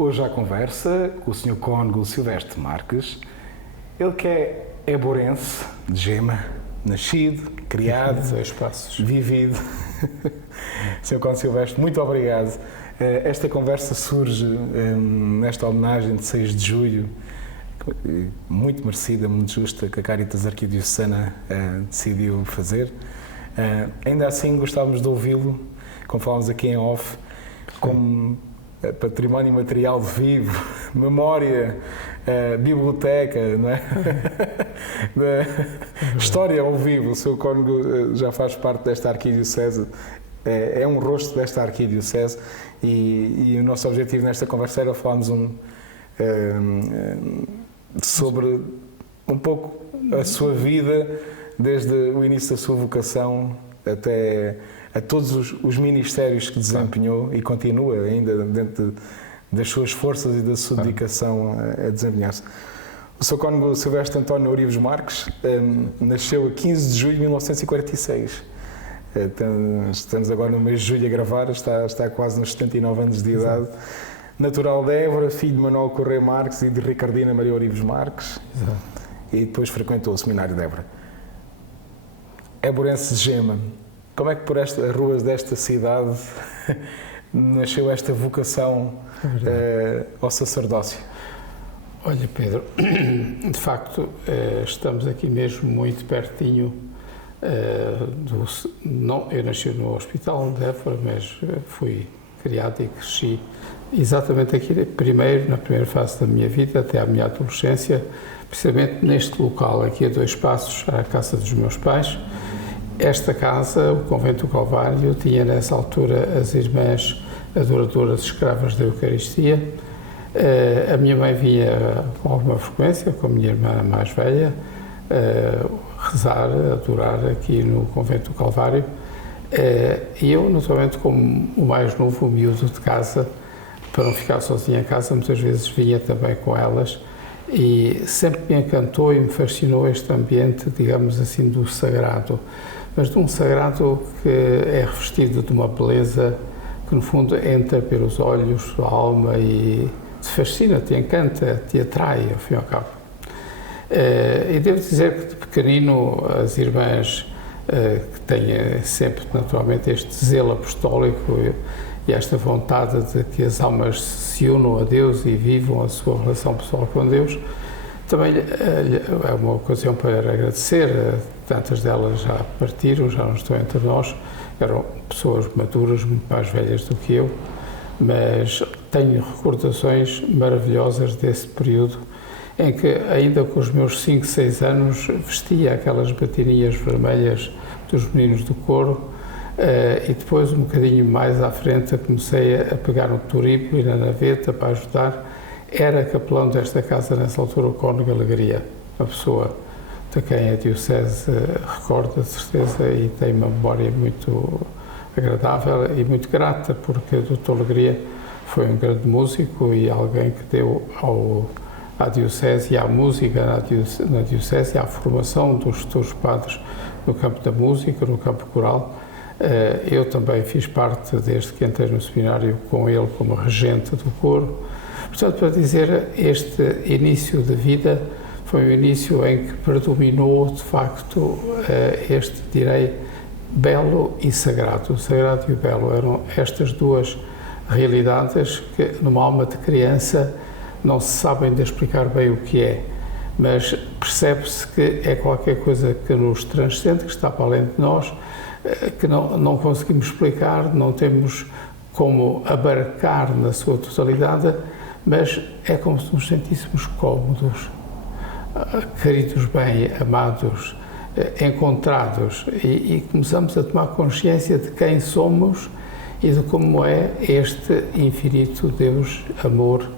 hoje à conversa com o Sr. Cônego Silvestre Marques, ele que é eborense, de Gema, nascido, criado, vivido. Sr. Cônego Silvestre, muito obrigado. Esta conversa surge nesta homenagem de 6 de julho, muito merecida, muito justa, que a Caritas Arquidiocesana decidiu fazer. Ainda assim, gostávamos de ouvi-lo, como falámos aqui em off, como património material vivo, memória, biblioteca, não é? História ao vivo. O Sr. Cônego já faz parte desta arquidiocese, é um rosto desta arquidiocese e o nosso objetivo nesta conversa era falarmos sobre um pouco a sua vida, desde o início da sua vocação até a todos os ministérios que desempenhou e continua ainda dentro das suas forças e da sua dedicação a desempenhar-se. O Sr. Cônego Silvestre António Ourives Marques nasceu a 15 de julho de 1946. Estamos agora no mês de julho a gravar, está quase nos 79 anos de idade. Exato. Natural de Évora, filho de Manuel Correia Marques e de Ricardina Maria Ourives Marques. Exato. E depois frequentou o seminário de Évora. Eborense de Gema. Como é que por as ruas desta cidade nasceu esta vocação ao sacerdócio? Olha, Pedro, de facto estamos aqui mesmo muito pertinho eu nasci no Hospital de Évora, mas fui criado e cresci exatamente aqui, na primeira fase da minha vida, até à minha adolescência, precisamente neste local, aqui a 2 passos, à casa dos meus pais. Esta casa, o Convento do Calvário, tinha nessa altura as irmãs adoradoras escravas da Eucaristia. A minha mãe vinha com alguma frequência, com a minha irmã mais velha, rezar, adorar aqui no Convento do Calvário. E eu, naturalmente, como o mais novo, o miúdo de casa, para não ficar sozinho em casa, muitas vezes vinha também com elas e sempre me encantou e me fascinou este ambiente, digamos assim, do sagrado, mas de um sagrado que é revestido de uma beleza que, no fundo, entra pelos olhos, a alma e te fascina, te encanta, te atrai, ao fim e ao cabo. E devo dizer que, de pequenino, as irmãs que têm sempre, naturalmente, este zelo apostólico e esta vontade de que as almas se unam a Deus e vivam a sua relação pessoal com Deus, também é uma ocasião para agradecer. Tantas delas já partiram, já não estão entre nós, eram pessoas maduras, muito mais velhas do que eu, mas tenho recordações maravilhosas desse período em que, ainda com os meus 5, 6 anos, vestia aquelas batininhas vermelhas dos meninos do coro. E depois, um bocadinho mais à frente, comecei a pegar no turíbulo e na naveta para ajudar. Era capelão desta casa nessa altura o Cônego Alegria, uma pessoa de quem a Diocese recorda, de certeza, e tem uma memória muito agradável e muito grata, porque o Dr. Alegria foi um grande músico e alguém que deu à Diocese e à música na Diocese e à formação dos futuros padres no campo da música, no campo coral. Eu também fiz parte, desde que entrei no seminário, com ele como regente do coro. Portanto, para dizer, este início de vida foi um início em que predominou, de facto, este, direi, belo e sagrado. O sagrado e o belo eram estas duas realidades que, numa alma de criança, não se sabe ainda explicar bem o que é, mas percebe-se que é qualquer coisa que nos transcende, que está para além de nós, que não conseguimos explicar, não temos como abarcar na sua totalidade, mas é como se nos sentíssemos cómodos, queridos bem, amados, encontrados, e começamos a tomar consciência de quem somos e de como é este infinito Deus, amor,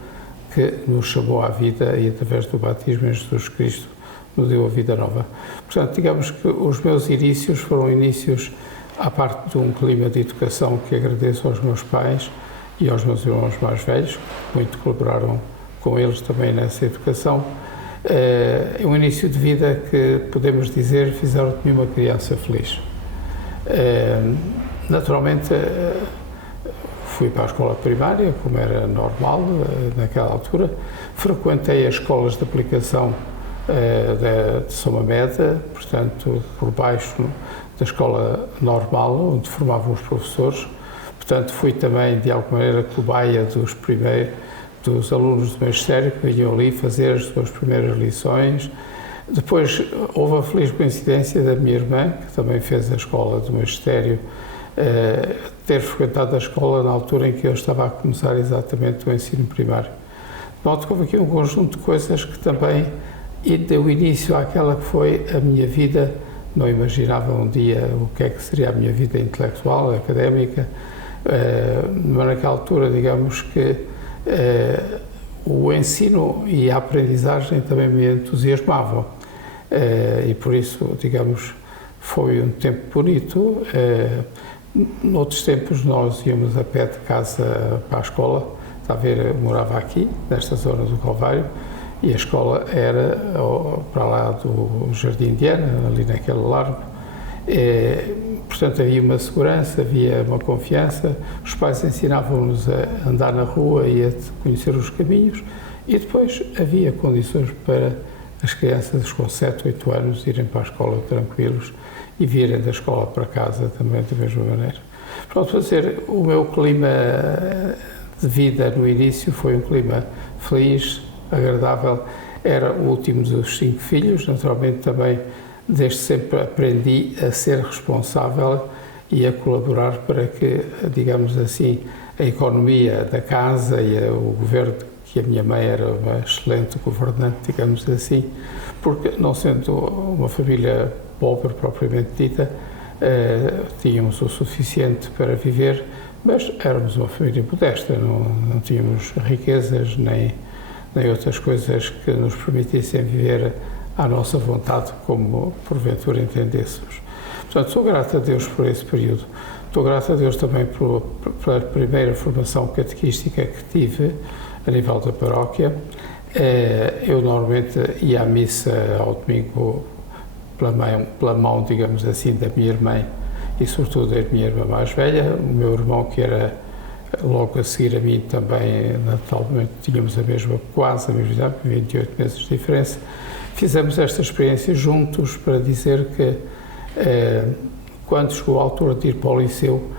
que nos chamou à vida e, através do batismo em Jesus Cristo, nos deu a vida nova. Portanto, digamos que os meus inícios foram inícios à parte de um clima de educação que agradeço aos meus pais e aos meus irmãos mais velhos, que muito colaboraram com eles também nessa educação. É um início de vida que, podemos dizer, fizeram de mim uma criança feliz. Naturalmente, fui para a escola primária, como era normal naquela altura. Frequentei as escolas de aplicação de São Mamede, portanto, por baixo da escola normal, onde formavam os professores. Portanto, fui também, de alguma maneira, cobaia dos alunos do magistério que vinham ali fazer as suas primeiras lições. Depois, houve a feliz coincidência da minha irmã, que também fez a escola do magistério, ter frequentado a escola na altura em que eu estava a começar exatamente o ensino primário. De modo que houve aqui um conjunto de coisas que também deu início àquela que foi a minha vida. Não imaginava um dia o que é que seria a minha vida intelectual, académica, mas naquela altura, digamos que o ensino e a aprendizagem também me entusiasmavam e por isso, digamos, foi um tempo bonito. Noutros tempos nós íamos a pé de casa para a escola, está a ver, eu morava aqui, nesta zona do Calvário, e a escola era para lá do Jardim Indiana, ali naquele largo. Portanto, havia uma segurança, havia uma confiança, os pais ensinavam-nos a andar na rua e a conhecer os caminhos, e depois havia condições para as crianças com 7, 8 anos irem para a escola tranquilos e virem da escola para casa também da mesma maneira. Pronto, para dizer, o meu clima de vida no início foi um clima feliz, agradável. Era o último dos 5 filhos, naturalmente também desde sempre aprendi a ser responsável e a colaborar para que, digamos assim, a economia da casa e o governo, que a minha mãe era uma excelente governante, digamos assim, porque não sendo uma família pobre propriamente dita, tínhamos o suficiente para viver, mas éramos uma família modesta, não tínhamos riquezas nem outras coisas que nos permitissem viver à nossa vontade, como porventura entendêssemos. Portanto, sou grato a Deus por esse período. Estou grato a Deus também pela primeira formação catequística que tive a nível da paróquia. Eu normalmente ia à missa ao domingo pela mão, digamos assim, da minha irmã e sobretudo da minha irmã mais velha. O meu irmão, que era logo a seguir a mim também, naturalmente, tínhamos quase a mesma idade, 28 meses de diferença. Fizemos esta experiência juntos para dizer que, quando chegou a altura de ir para o liceu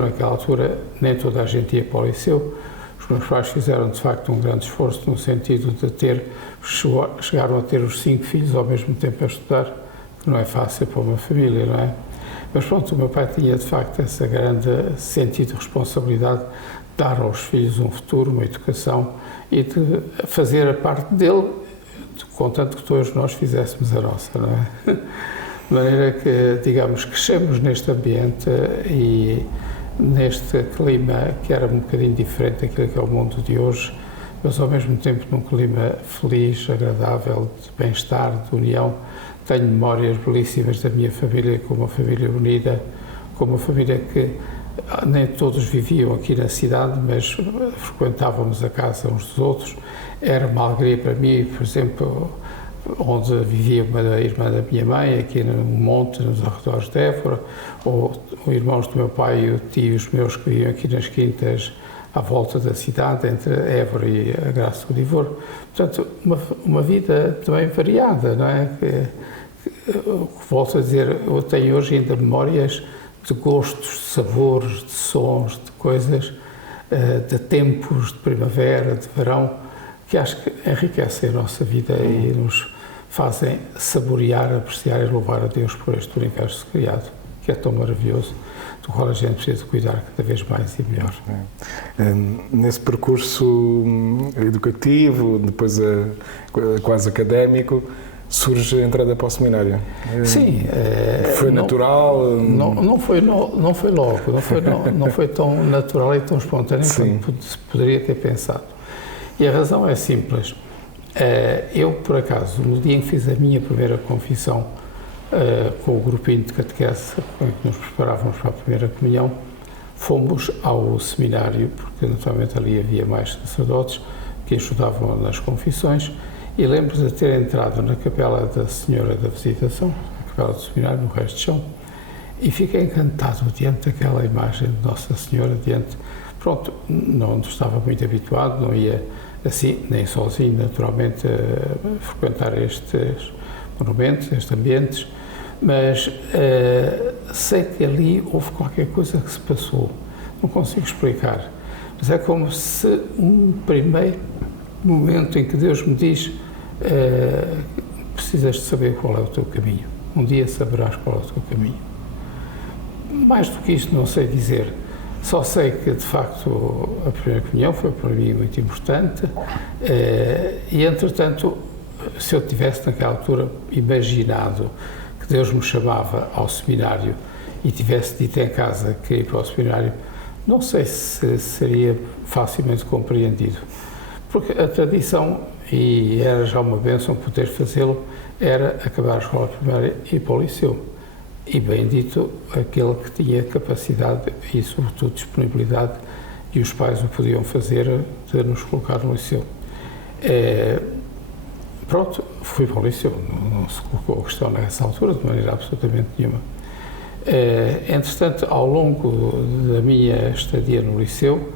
naquela altura, nem toda a gente ia para o liceu. Os meus pais fizeram, de facto, um grande esforço no sentido de chegaram a ter os 5 filhos ao mesmo tempo a estudar, que não é fácil para uma família, não é? Mas pronto, o meu pai tinha, de facto, esse grande sentido de responsabilidade de dar aos filhos um futuro, uma educação e de fazer a parte dele, contanto que todos nós fizéssemos a nossa, não é? De maneira que, digamos, crescemos neste ambiente e neste clima que era um bocadinho diferente daquilo que é o mundo de hoje, mas ao mesmo tempo num clima feliz, agradável, de bem-estar, de união. Tenho memórias belíssimas da minha família, como uma família unida, como uma família que nem todos viviam aqui na cidade, mas frequentávamos a casa uns dos outros. Era uma alegria para mim, por exemplo, onde vivia uma irmã da minha mãe, aqui no monte, nos arredores de Évora, ou irmãos do meu pai e tios meus que viviam aqui nas quintas à volta da cidade, entre Évora e a Graça do Livor. Portanto, uma vida também variada, não é? Volto a dizer, eu tenho hoje ainda memórias de gostos, de sabores, de sons, de coisas, de tempos de primavera, de verão, que acho que enriquecem a nossa vida e nos fazem saborear, apreciar e louvar a Deus por este universo criado, que é tão maravilhoso, do qual a gente precisa cuidar cada vez mais e melhor. Nesse percurso educativo, depois quase académico, surge a entrada para o seminário. Sim. Foi natural? Não foi logo, não foi tão natural e tão espontâneo quanto se poderia ter pensado. E a razão é simples. Eu, por acaso, no dia em que fiz a minha primeira confissão, com o grupinho de catequese com que nos preparávamos para a primeira comunhão, fomos ao seminário, porque naturalmente ali havia mais sacerdotes que ajudavam nas confissões, e lembro de ter entrado na capela da Senhora da Visitação, na capela do seminário, no resto de chão, e fiquei encantado diante daquela imagem de Nossa Senhora, pronto, não estava muito habituado, não ia assim, nem sozinho, naturalmente, a frequentar estes monumentos, estes ambientes, mas sei que ali houve qualquer coisa que se passou, não consigo explicar, mas é como se um primeiro momento em que Deus me diz precisas de saber qual é o teu caminho, um dia saberás qual é o teu caminho. Mais do que isto não sei dizer, só sei que de facto a primeira comunhão foi para mim muito importante e entretanto, se eu tivesse naquela altura imaginado que Deus me chamava ao seminário e tivesse dito em casa que ia para o seminário, não sei se seria facilmente compreendido, porque a tradição, e era já uma bênção poder fazê-lo, era acabar a escola primária e ir para o liceu. E bem dito, aquele que tinha capacidade e sobretudo disponibilidade, e os pais o podiam fazer, de nos colocar no liceu. Pronto, fui para o liceu, não se colocou a questão nessa altura de maneira absolutamente nenhuma. Entretanto, ao longo da minha estadia no liceu,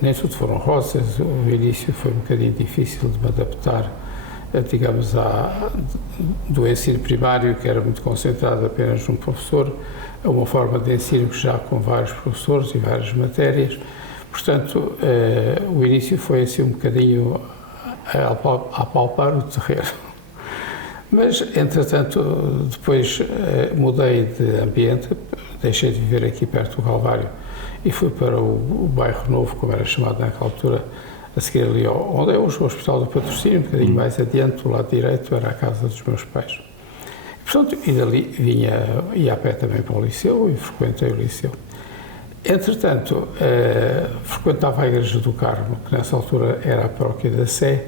nem tudo foram rosas, o início foi um bocadinho difícil de me adaptar, digamos, do ensino primário, que era muito concentrado apenas num professor, a uma forma de ensino já com vários professores e várias matérias. Portanto, o início foi assim um bocadinho a palpar o terreno. Mas, entretanto, depois mudei de ambiente, deixei de viver aqui perto do Calvário e fui para o bairro Novo, como era chamado naquela altura, a seguir ali onde é hoje o Hospital do Patrocínio, um bocadinho mais adiante, do lado direito, era a casa dos meus pais. E, portanto, e dali ia a pé também para o liceu e frequentei o liceu. Entretanto, frequentava a Igreja do Carmo, que nessa altura era a paróquia da Sé,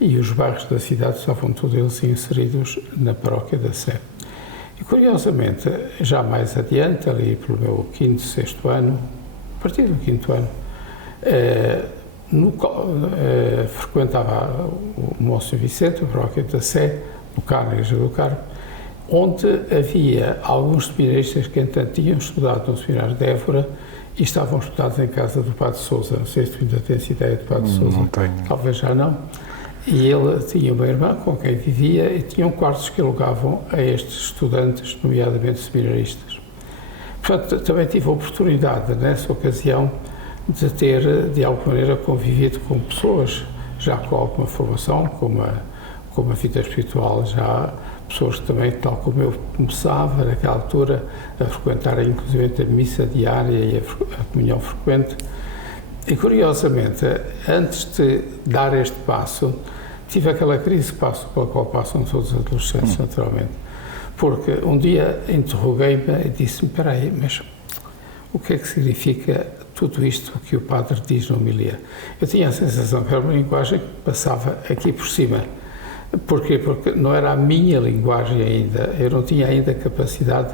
e os bairros da cidade estavam todos eles inseridos na paróquia da Sé. E, curiosamente, já mais adiante, ali pelo meu quinto, sexto ano, a partir do quinto ano, frequentava o Monsenhor Vicente, a paróquia da Sé, no Cá, na Igreja do Carmo, onde havia alguns seminaristas que, entanto, tinham estudado no seminário de Évora e estavam estudados em casa do Padre Sousa. Não sei se tu ainda tens ideia do Padre Sousa. Não tenho. Talvez já não. E ele tinha uma irmã com quem vivia e tinham quartos que alugavam a estes estudantes, nomeadamente seminaristas. Portanto, também tive a oportunidade, nessa ocasião, de ter, de alguma maneira, convivido com pessoas já com alguma formação, com uma vida espiritual, já pessoas que também, tal como eu começava naquela altura, a frequentar inclusive a missa diária e a comunhão frequente. E, curiosamente, antes de dar este passo, tive aquela crise pela qual passam todos os adolescentes, naturalmente. Porque um dia interroguei-me e disse-me, espera aí, mas o que é que significa tudo isto que o padre diz na homilia? Eu tinha a sensação que era uma linguagem que passava aqui por cima. Porquê? Porque não era a minha linguagem ainda. Eu não tinha ainda capacidade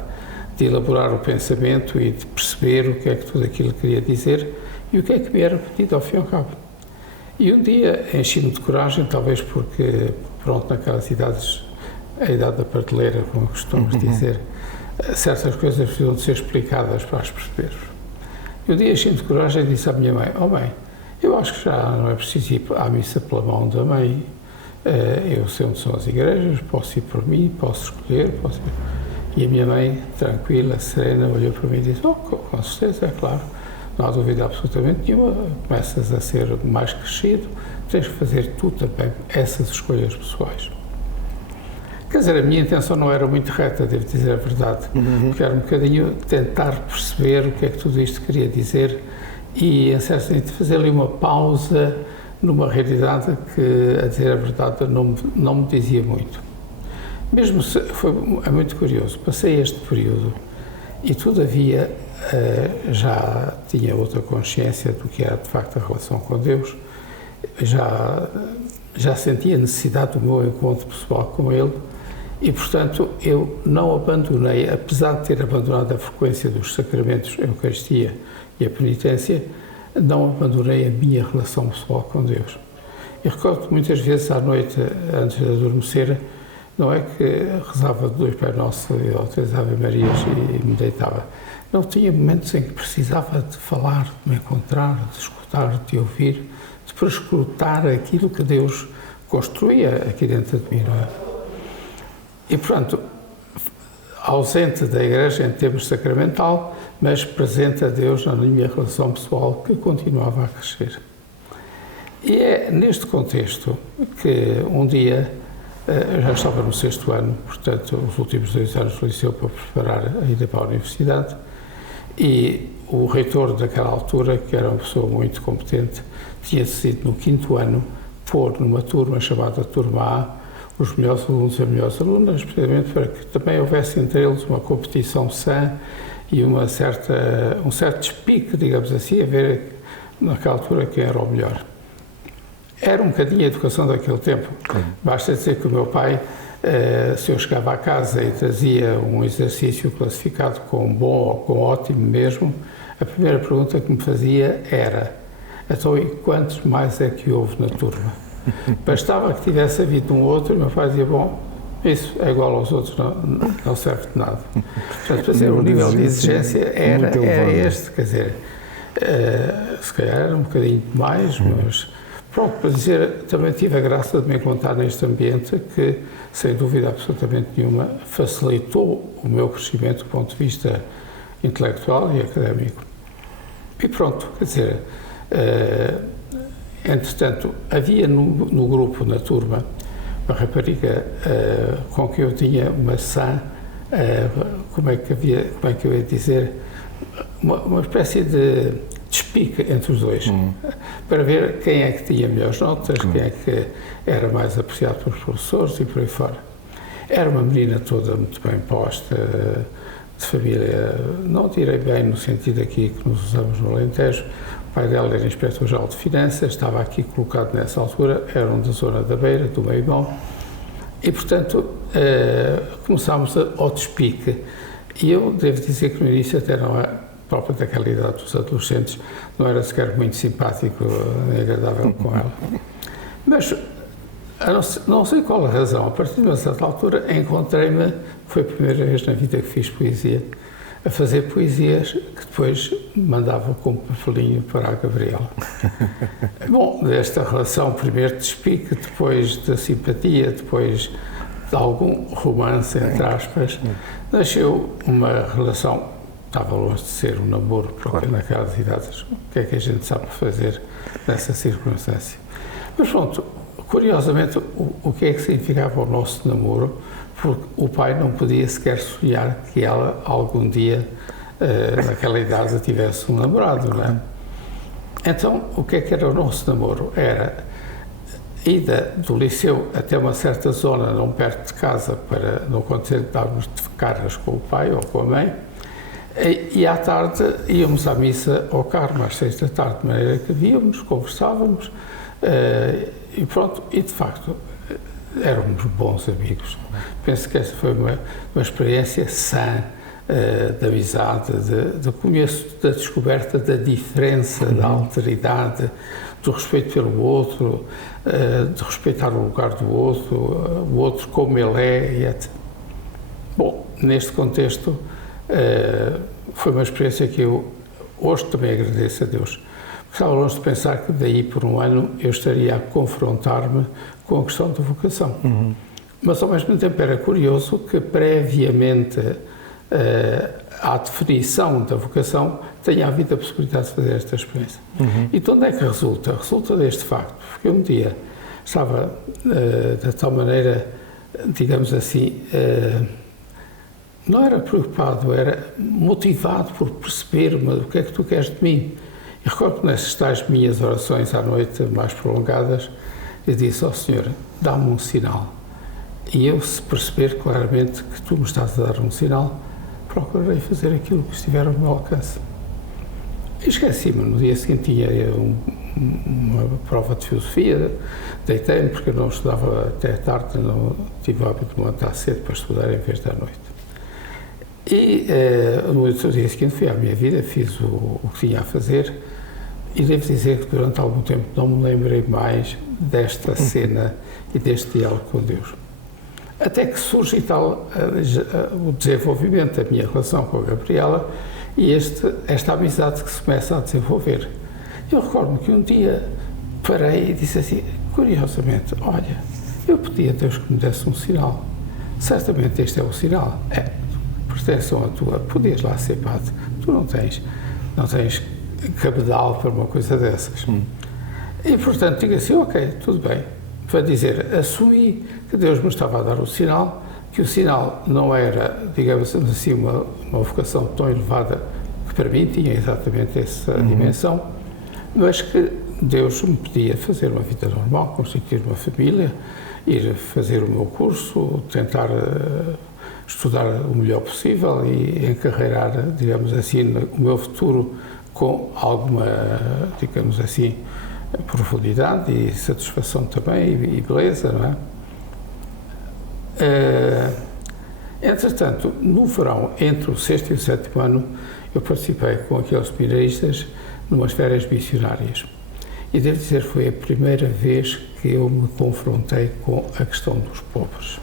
de elaborar o pensamento e de perceber o que é que tudo aquilo queria dizer e o que é que me era pedido ao fim e ao cabo. E um dia enchi-me de coragem, talvez porque, pronto, naquelas idades, a idade da prateleira, como costumamos dizer, certas coisas precisam de ser explicadas para as perceber. E um dia enchi-me de coragem e disse à minha mãe, mãe, eu acho que já não é preciso ir à missa pela mão da mãe, eu sei onde são as igrejas, posso ir por mim, posso escolher, posso ir. E a minha mãe, tranquila, serena, olhou para mim e disse, com certeza, é claro, não há dúvida absolutamente nenhuma, começas a ser mais crescido, tens que fazer tu também essas escolhas pessoais. Quer dizer, a minha intenção não era muito reta, devo dizer a verdade, porque era um bocadinho tentar perceber o que é que tudo isto queria dizer e, em certo sentido, fazer ali uma pausa numa realidade que, a dizer a verdade, não me dizia muito. Mesmo se, é muito curioso, passei este período e, todavia, já tinha outra consciência do que era, de facto, a relação com Deus, já sentia a necessidade do meu encontro pessoal com Ele e, portanto, eu não abandonei, apesar de ter abandonado a frequência dos sacramentos, a Eucaristia e a penitência, não abandonei a minha relação pessoal com Deus. Eu recordo muitas vezes à noite, antes de adormecer, não é que rezava 2 Pai Nosso ou 3 Ave Marias e me deitava. Não, tinha momentos em que precisava de falar, de me encontrar, de escutar, de ouvir, de prescrutar aquilo que Deus construía aqui dentro de mim, não é? E, portanto, ausente da Igreja em termos sacramental, mas presente a Deus na minha relação pessoal, que continuava a crescer. E é neste contexto que um dia, eu já estava no 6º ano, portanto, os últimos 2 anos do liceu para preparar a ida para a universidade, e o reitor daquela altura, que era uma pessoa muito competente, tinha decidido no 5º ano pôr numa turma chamada Turma A os melhores alunos e as melhores alunas, precisamente para que também houvesse entre eles uma competição sã e um certo despique, digamos assim, a ver naquela altura quem era o melhor. Era um bocadinho a educação daquele tempo. Basta dizer que o meu pai, se eu chegava à casa e trazia um exercício classificado com bom ou com ótimo mesmo, a primeira pergunta que me fazia era: então, e quantos mais é que houve na turma? Bastava que tivesse havido um outro, e meu pai dizia: bom, isso é igual aos outros, não serve de nada. Portanto, para dizer, o nível de exigência era este, quer dizer, se calhar era um bocadinho mais, mas pronto, para dizer, também tive a graça de me encontrar neste ambiente que, sem dúvida absolutamente nenhuma, facilitou o meu crescimento do ponto de vista intelectual e académico. E pronto, quer dizer, entretanto, havia no grupo, na turma, uma rapariga com quem eu tinha uma sã, como é que eu ia dizer, uma espécie de despique entre os dois, para ver quem é que tinha melhores notas, quem é que era mais apreciado pelos professores e por aí fora. Era uma menina toda muito bem posta, de família, não direi bem no sentido aqui que nos usamos no Alentejo. O pai dela era inspetor-geral de finanças, estava aqui colocado nessa altura, eram da zona da Beira, do Meio-Mão, e, portanto, começámos ao despique. E eu devo dizer que no início até não era próprio daquela idade dos adolescentes, não era sequer muito simpático nem agradável com ela. Mas, não sei qual a razão, a partir de uma certa altura encontrei-me, foi a primeira vez na vida que fiz poesia, a fazer poesias que depois mandava como papelinho para a Gabriela. Bom, desta relação, primeiro de despique, depois da simpatia, depois de algum romance, entre aspas, nasceu uma relação, estava longe de ser um namoro, porque naquelas idades, o que é que a gente sabe fazer nessa circunstância? Mas pronto, curiosamente, o que é que significava o nosso namoro? Porque o pai não podia sequer sonhar que ela, algum dia, naquela idade, tivesse um namorado, não é? Então, o que é que era o nosso namoro? Era ida do liceu até uma certa zona, não perto de casa, para não acontecer de darmos de caras com o pai ou com a mãe, e à tarde íamos à missa ao Carmo, às 6 da tarde, de maneira que víamos, conversávamos, e pronto, e de facto, éramos bons amigos. Penso que essa foi uma experiência sã de amizade, de começo, da descoberta da diferença, da alteridade, do respeito pelo outro, de respeitar o lugar do outro, o outro como ele é, e etc. Bom, neste contexto, foi uma experiência que eu hoje também agradeço a Deus. Estava longe de pensar que daí por um ano eu estaria a confrontar-me com a questão da vocação. Mas ao mesmo tempo era curioso que previamente à definição da vocação tenha havido a possibilidade de fazer esta experiência. E de onde é que resulta? Resulta deste facto, porque um dia estava de tal maneira, digamos assim, não era preocupado, era motivado por perceber-me o que é que tu queres de mim. E recordo que nessas tais minhas orações à noite mais prolongadas, eu disse ao Senhor: dá-me um sinal. E eu, se perceber claramente que tu me estás a dar um sinal, procurarei fazer aquilo que estiver ao meu alcance. E esqueci-me. No dia seguinte tinha uma prova de filosofia, deitei-me porque eu não estudava até tarde, não tive o hábito de me levantar cedo para estudar em vez da noite. E no dia seguinte fui à minha vida, fiz o que tinha a fazer, e devo dizer que durante algum tempo não me lembrei mais desta cena e deste diálogo com Deus. Até que surge e tal o desenvolvimento da minha relação com a Gabriela e esta amizade que se começa a desenvolver. Eu recordo-me que um dia parei e disse assim, curiosamente, olha, eu pedi a Deus que me desse um sinal. Certamente este é o sinal. Pertençam a tua, podias lá ser padre. Tu não tens cabedal para uma coisa dessas. E, portanto, digo assim, ok, tudo bem. Para dizer, assumi que Deus me estava a dar o sinal, que o sinal não era, digamos assim, uma vocação tão elevada que para mim tinha exatamente essa dimensão, mas que Deus me pedia fazer uma vida normal, constituir uma família, ir fazer o meu curso, tentar estudar o melhor possível e encarreirar, digamos assim, o meu futuro com alguma, digamos assim, profundidade e satisfação também e beleza, não é? Entretanto, no verão, entre o 6º e o 7º ano, eu participei com aqueles seminaristas numas férias missionárias. E devo dizer, foi a primeira vez que eu me confrontei com a questão dos pobres.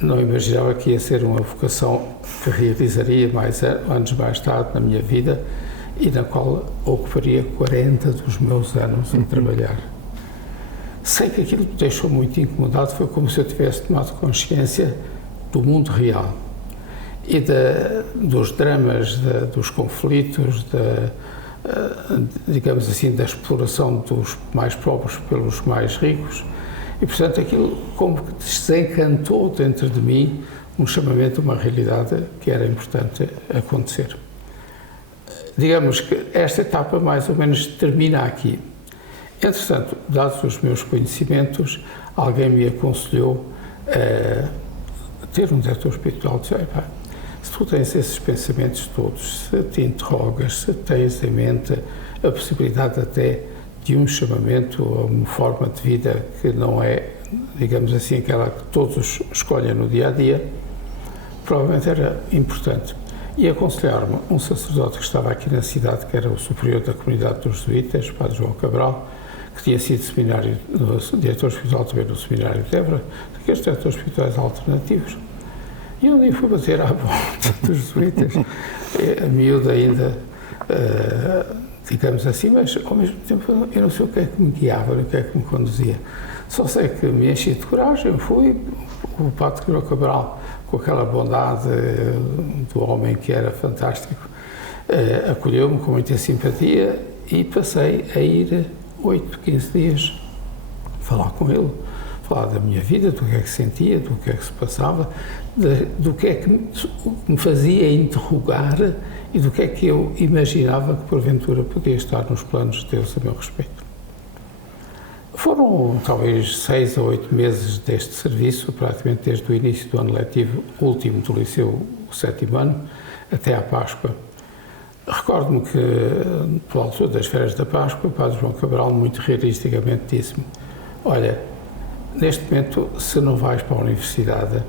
Não imaginava que ia ser uma vocação que realizaria anos mais tarde na minha vida e na qual ocuparia 40 dos meus anos a trabalhar. Sei que aquilo me deixou muito incomodado, foi como se eu tivesse tomado consciência do mundo real e dos dramas, dos conflitos, digamos assim, da exploração dos mais pobres pelos mais ricos. E, portanto, aquilo como que desencantou dentro de mim um chamamento, uma realidade que era importante acontecer. Digamos que esta etapa mais ou menos termina aqui. Entretanto, dados os meus conhecimentos, alguém me aconselhou a ter um diretor espiritual. Disse, se tu tens esses pensamentos todos, se te interrogas, se tens em mente a possibilidade até de um chamamento ou uma forma de vida que não é, digamos assim, aquela que todos escolhem no dia-a-dia, provavelmente era importante. E aconselhar-me um sacerdote que estava aqui na cidade, que era o superior da comunidade dos jesuítas, o padre João Cabral, que tinha sido diretor espiritual também no seminário de Évora, daqueles diretores espirituais alternativos. E um dia fui bater à porta dos jesuítas, a miúda ainda, digamos assim, mas ao mesmo tempo eu não sei o que é que me guiava, o que é que me conduzia. Só sei que me enchi de coragem, fui, o padre João Cabral, com aquela bondade do homem que era fantástico, acolheu-me com muita simpatia e passei a ir 8, 15 dias falar com ele, falar da minha vida, do que é que sentia, do que é que se passava, do que é que me fazia interrogar e do que é que eu imaginava que porventura podia estar nos planos de Deus a meu respeito. Foram talvez 6 ou 8 meses deste serviço, praticamente desde o início do ano letivo último do liceu, o 7º ano, até à Páscoa. Recordo-me que, pela altura das férias da Páscoa, o padre João Cabral muito realisticamente disse-me: olha, neste momento, se não vais para a universidade,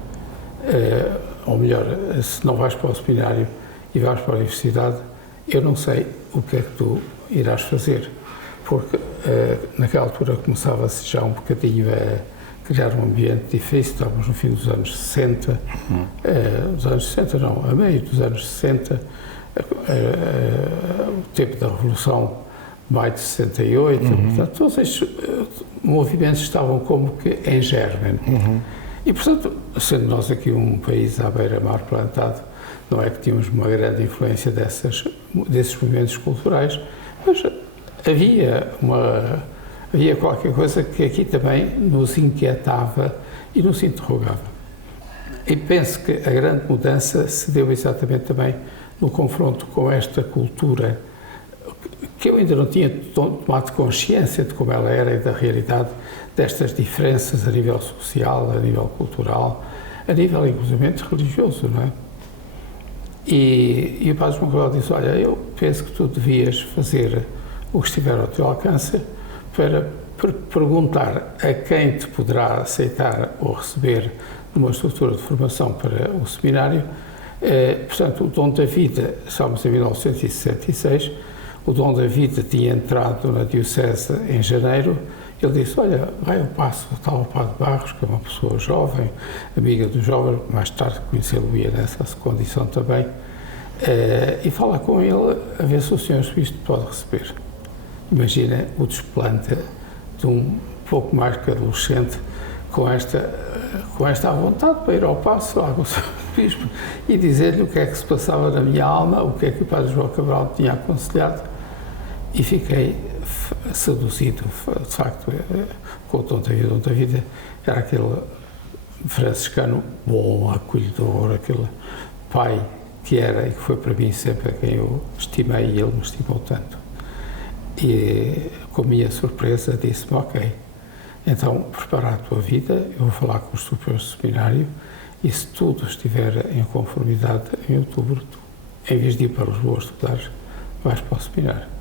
ou melhor, se não vais para o seminário e vais para a universidade, eu não sei o que é que tu irás fazer. Porque naquela altura começava-se já um bocadinho a criar um ambiente difícil, estávamos no fim dos anos 60, dos anos 60 não, a meio dos anos 60, o tempo da Revolução, maio de 68, portanto, todos estes movimentos estavam como que em germe. E, portanto, sendo nós aqui um país à beira-mar plantado, não é que tínhamos uma grande influência desses movimentos culturais, mas havia qualquer coisa que aqui também nos inquietava e nos interrogava. E penso que a grande mudança se deu exatamente também no confronto com esta cultura, que eu ainda não tinha tomado consciência de como ela era e da realidade destas diferenças a nível social, a nível cultural, a nível inclusive religioso, não é? E o padre João Cabral disse: olha, eu penso que tu devias fazer o que estiver ao teu alcance para perguntar a quem te poderá aceitar ou receber numa estrutura de formação para o seminário. Portanto, o Dom da Vida, estávamos em 1966, o Dom da Vida tinha entrado na Diocese em janeiro, Ele disse, olha, vai ao passo, tal o Padre Barros, que é uma pessoa jovem, amiga do jovem, mais tarde conhecê-lo-ia nessa condição também, e fala com ele a ver se o senhor Bispo pode receber. Imagina o desplante de um pouco mais que adolescente com esta vontade para ir ao passo, falar com o senhor Bispo e dizer-lhe o que é que se passava na minha alma, o que é que o Padre João Cabral tinha aconselhado, e fiquei seduzido, de facto, com o Dom David. O Dom David era aquele franciscano bom, acolhedor, aquele pai que era e que foi para mim sempre a quem eu estimei e ele me estimou tanto. E, com a minha surpresa, disse-me, ok, então prepara a tua vida, eu vou falar com os superiores do seminário e se tudo estiver em conformidade, em outubro, tu, em vez de ir para Lisboa estudar, vais para o seminário.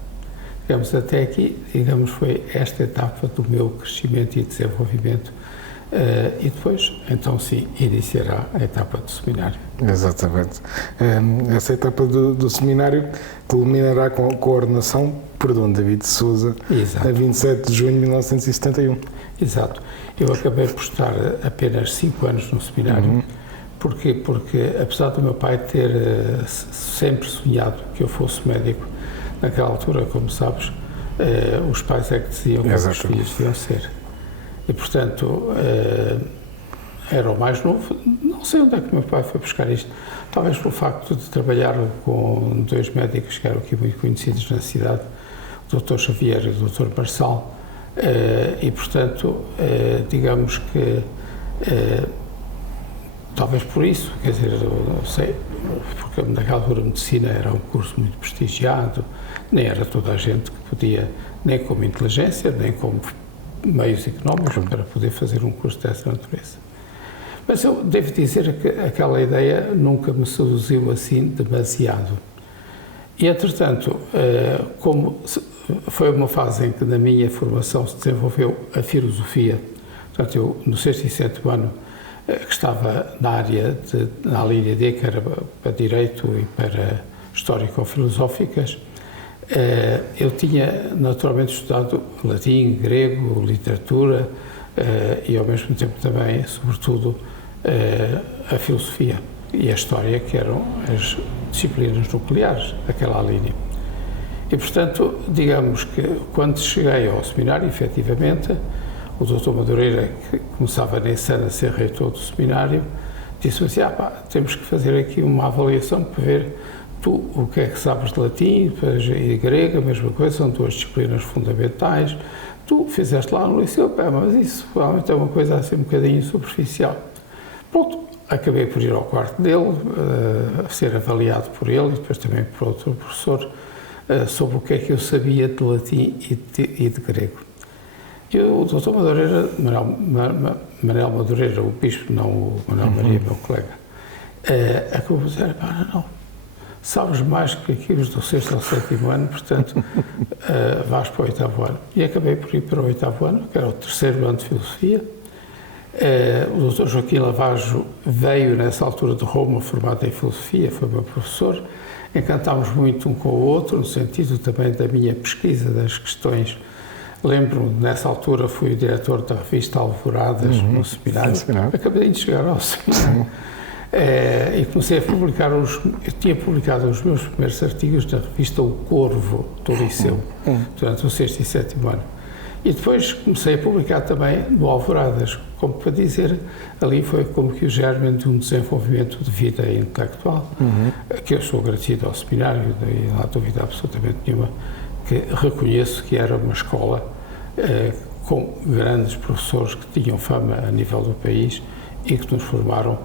Digamos, até aqui, digamos, foi esta etapa do meu crescimento e desenvolvimento e depois, então sim, iniciará a etapa do seminário. Exatamente. Essa etapa do seminário culminará com a ordenação por Dom David de Sousa, a 27 de junho de 1971. Exato. Eu acabei por estar apenas 5 anos no seminário. Porquê? Porque, apesar do meu pai ter sempre sonhado que eu fosse médico, naquela altura, como sabes, os pais é que diziam que os filhos deviam ser. E, portanto, era o mais novo. Não sei onde é que o meu pai foi buscar isto. Talvez pelo facto de trabalhar com 2 médicos que eram aqui muito conhecidos na cidade, o Dr. Xavier e o Dr. Marçal. E, portanto, digamos que talvez por isso, quer dizer, eu sei, porque naquela altura a medicina era um curso muito prestigiado, nem era toda a gente que podia, nem como inteligência, nem como meios económicos para poder fazer um curso dessa natureza. Mas eu devo dizer que aquela ideia nunca me seduziu assim demasiado. E, entretanto, como foi uma fase em que na minha formação se desenvolveu a filosofia, portanto, eu no 6º e 7º ano que estava na linha D, que era para Direito e para Histórico-Filosóficas, eu tinha naturalmente estudado latim, grego, literatura e ao mesmo tempo também, sobretudo, a filosofia e a história, que eram as disciplinas nucleares daquela linha. E, portanto, digamos que quando cheguei ao seminário, efetivamente, o Dr. Madureira, que começava nesse ano a ser reitor do seminário, disse-me assim, temos que fazer aqui uma avaliação para ver tu o que é que sabes de latim e grego, a mesma coisa, são 2 disciplinas fundamentais, tu fizeste lá no liceu, mas isso realmente é uma coisa assim um bocadinho superficial. Pronto, acabei por ir ao quarto dele, a ser avaliado por ele e depois também por outro professor, sobre o que é que eu sabia de latim e de grego. E o Dr. Madureira, Manuel Madureira, o bispo, não o Manuel Maria, meu colega, acabou por dizer, não, sabes mais que aqui os do 6º ao 7º ano, portanto, vais para o 8º ano. E acabei por ir para o 8º ano, que era o 3º ano de Filosofia. O Dr. Joaquim Lavajo veio, nessa altura, de Roma, formado em Filosofia, foi meu professor. Encantámos muito um com o outro, no sentido também da minha pesquisa das questões. Lembro-me, nessa altura, fui o diretor da revista Alvoradas no seminário. Acabei de chegar ao seminário. E comecei a publicar eu tinha publicado os meus primeiros artigos na revista O Corvo, do Liceu, durante o 6º e 7º ano. E depois comecei a publicar também no Alvoradas, como para dizer, ali foi como que o germe de um desenvolvimento de vida intelectual, que eu sou agradecido ao seminário, e não há dúvida absolutamente nenhuma, que reconheço que era uma escola com grandes professores que tinham fama a nível do país e que nos formaram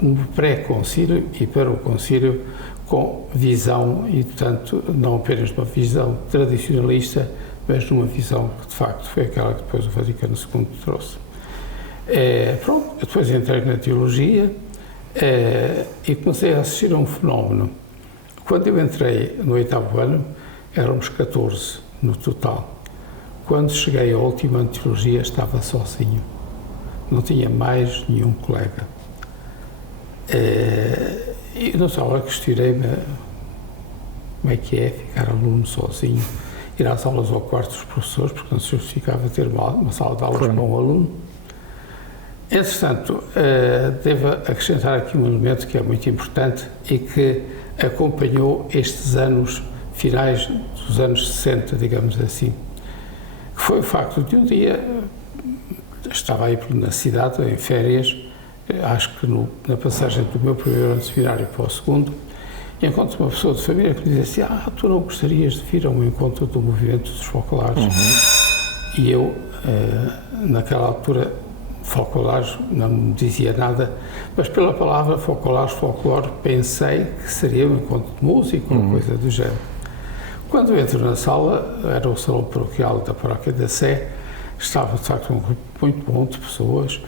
no pré-concílio e para o concílio com visão e, portanto, não apenas uma visão tradicionalista, mas numa visão que, de facto, foi aquela que depois o Vaticano II trouxe. Pronto, eu depois entrei na teologia e comecei a assistir a um fenómeno. Quando eu entrei no 8º ano, éramos 14 no total. Quando cheguei ao último ano de teologia, estava sozinho. Não tinha mais nenhum colega. E nessa hora questionei-me como é que é ficar aluno sozinho ir às aulas ao quarto dos professores, porque não se justificava ter uma sala de aulas para um aluno. Entretanto, devo acrescentar aqui um elemento que é muito importante e que acompanhou estes anos finais dos anos 60, digamos assim, que foi o facto de um dia, estava aí na cidade, em férias, acho que na passagem do meu primeiro ano de seminário para o segundo, encontro uma pessoa de família que me dizia assim: tu não gostarias de vir a um encontro do movimento dos folclores? E eu, naquela altura, folclores não me dizia nada, mas pela palavra folclore, pensei que seria um encontro de música ou coisa do género. Quando entro na sala, era o salão paroquial da Paróquia da Sé, estava de facto um grupo muito bom de pessoas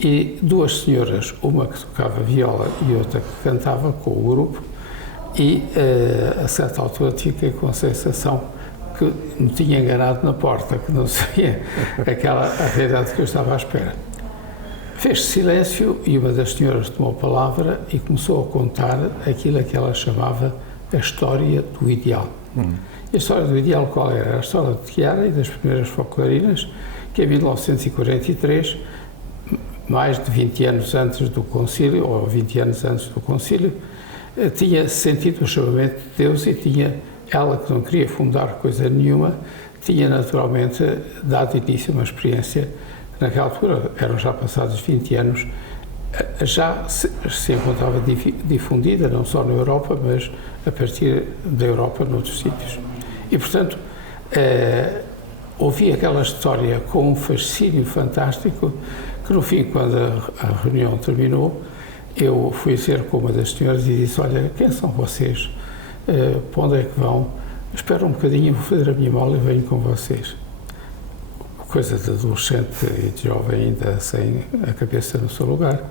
e duas senhoras, uma que tocava viola e outra que cantava com o grupo, e a certa altura fiquei com a sensação que me tinha enganado na porta, que não sabia a realidade que eu estava à espera. Fez-se silêncio e uma das senhoras tomou a palavra e começou a contar aquilo que ela chamava a história do ideal. E a história do ideal qual era? Era a história de Chiara e das primeiras folclorinas, que em 1943, mais de 20 anos antes do concílio, ou 20 anos antes do concílio, tinha sentido o chamamento de Deus e tinha, ela que não queria fundar coisa nenhuma, tinha naturalmente dado início a uma experiência. Naquela altura, eram já passados 20 anos, já se encontrava difundida, não só na Europa, mas a partir da Europa, noutros sítios. E, portanto, ouvi aquela história com um fascínio fantástico, que no fim, quando a reunião terminou, eu fui ter com uma das senhoras e disse: olha, quem são vocês? Para onde é que vão? Espera um bocadinho, vou fazer a minha mala e venho com vocês. Coisa de adolescente e de jovem ainda sem a cabeça no seu lugar.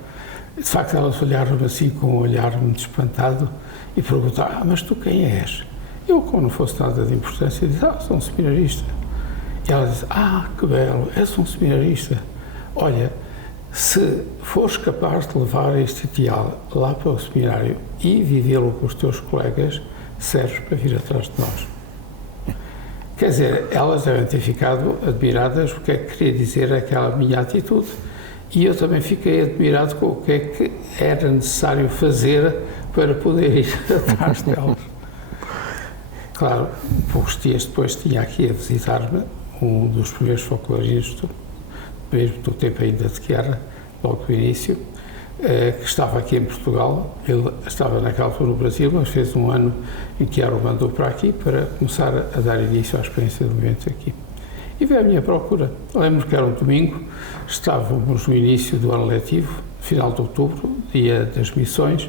De facto, elas olharam-me assim com um olhar muito espantado e perguntaram: mas tu quem és? Eu, como não fosse nada de importância, disse: sou um seminarista. E ela disse: que belo, és um seminarista. Olha, se fores capaz de levar este ideal lá para o seminário e vivê-lo com os teus colegas, serves para vir atrás de nós. Quer dizer, elas devem ter ficado admiradas o que é que queria dizer aquela minha atitude, e eu também fiquei admirado com o que é que era necessário fazer para poder ir atrás delas. Claro, poucos dias depois tinha aqui a visitar-me um dos primeiros folclorinos, mesmo do tempo ainda de Chiara, logo do início, que estava aqui em Portugal. Ele estava naquela altura no Brasil, mas fez um ano em que Chiara o mandou para aqui para começar a dar início à experiência do movimento aqui. E veio à minha procura. Lembro que era um domingo, estávamos no início do ano letivo, final de outubro, dia das missões,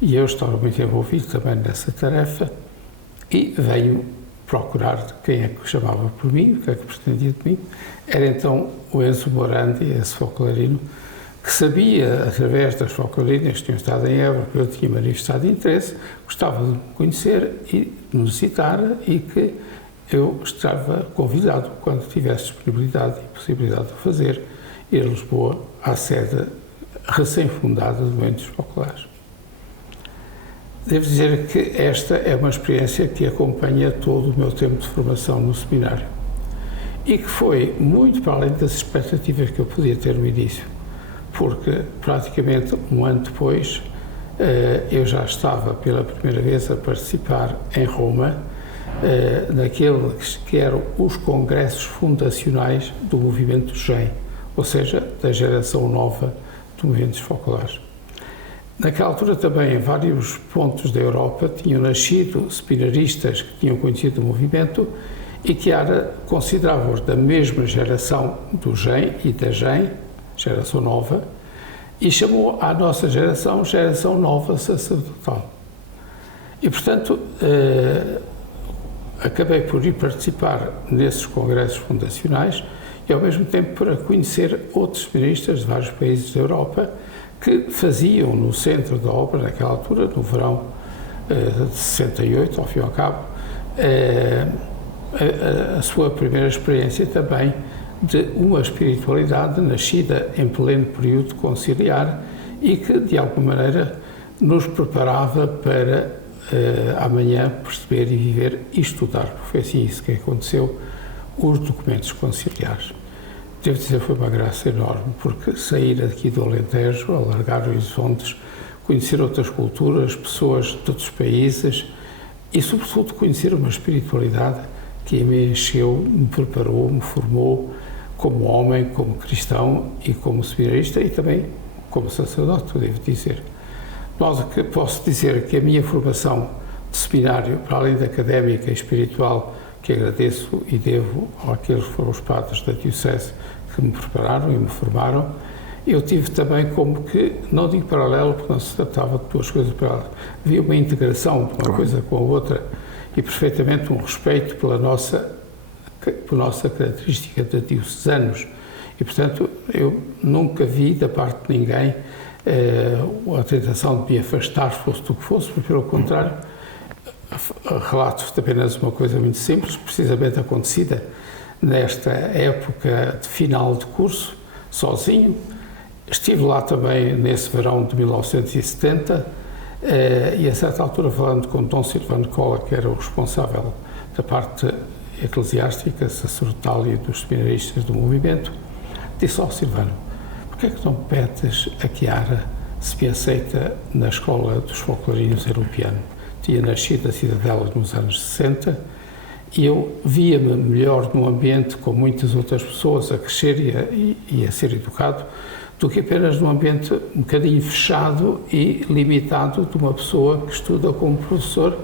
e eu estava muito envolvido também nessa tarefa, e veio procurar quem é que chamava por mim, o que é que pretendia de mim. Era então o Enzo Morandi, esse folclorino, que sabia, através das folclorinas que tinham estado em Évora, que eu tinha manifestado interesse, gostava de me conhecer e de me visitar, e que eu estava convidado, quando tivesse disponibilidade e possibilidade de fazer, ir a Lisboa, à sede recém-fundada do Movimento dos Folclores. Devo dizer que esta é uma experiência que acompanha todo o meu tempo de formação no seminário e que foi muito para além das expectativas que eu podia ter no início, porque praticamente um ano depois eu já estava pela primeira vez a participar em Roma naqueles que eram os congressos fundacionais do movimento GEM, ou seja, da geração nova do movimento dos folclores. Naquela altura também, em vários pontos da Europa, tinham nascido seminaristas que tinham conhecido o movimento e que consideravam-os da mesma geração do GEM e da GEM, geração nova, e chamou a nossa geração nova sacerdotal. E, portanto, acabei por ir participar nesses congressos fundacionais e, ao mesmo tempo, para conhecer outros seminaristas de vários países da Europa que faziam no centro da obra, naquela altura, no verão de 68, ao fim e ao cabo, a sua primeira experiência também de uma espiritualidade nascida em pleno período conciliar e que, de alguma maneira, nos preparava para amanhã perceber e viver e estudar, porque foi assim isso que aconteceu, os documentos conciliares. Devo dizer, foi uma graça enorme, porque sair aqui do Alentejo, alargar horizontes, conhecer outras culturas, pessoas de outros países e, sobretudo, conhecer uma espiritualidade que me encheu, me preparou, me formou como homem, como cristão e como seminarista e também como sacerdote, devo dizer. Posso dizer que a minha formação de seminário, para além da académica e espiritual, que agradeço e devo àqueles que foram os padres da Diocese que me prepararam e me formaram, eu tive também como que, não digo paralelo, porque não se tratava de duas coisas paralelas, havia uma integração de uma coisa com a outra e perfeitamente um respeito pela nossa característica de diocesanos. E, portanto, eu nunca vi da parte de ninguém a tentação de me afastar, fosse do que fosse, mas, pelo contrário, relato apenas uma coisa muito simples, precisamente acontecida nesta época de final de curso, sozinho. Estive lá também nesse verão de 1970 e, a certa altura, falando com Dom Silvano Cola, que era o responsável da parte eclesiástica, sacerdotal e dos seminaristas do movimento, disse ao Silvano: porquê é que não pedes a Chiara se me aceita na escola dos folclorinos Europeano? Tinha nascido na Cidadela nos anos 60 e eu via-me melhor num ambiente com muitas outras pessoas a crescer e a ser educado do que apenas num ambiente um bocadinho fechado e limitado de uma pessoa que estuda como professor,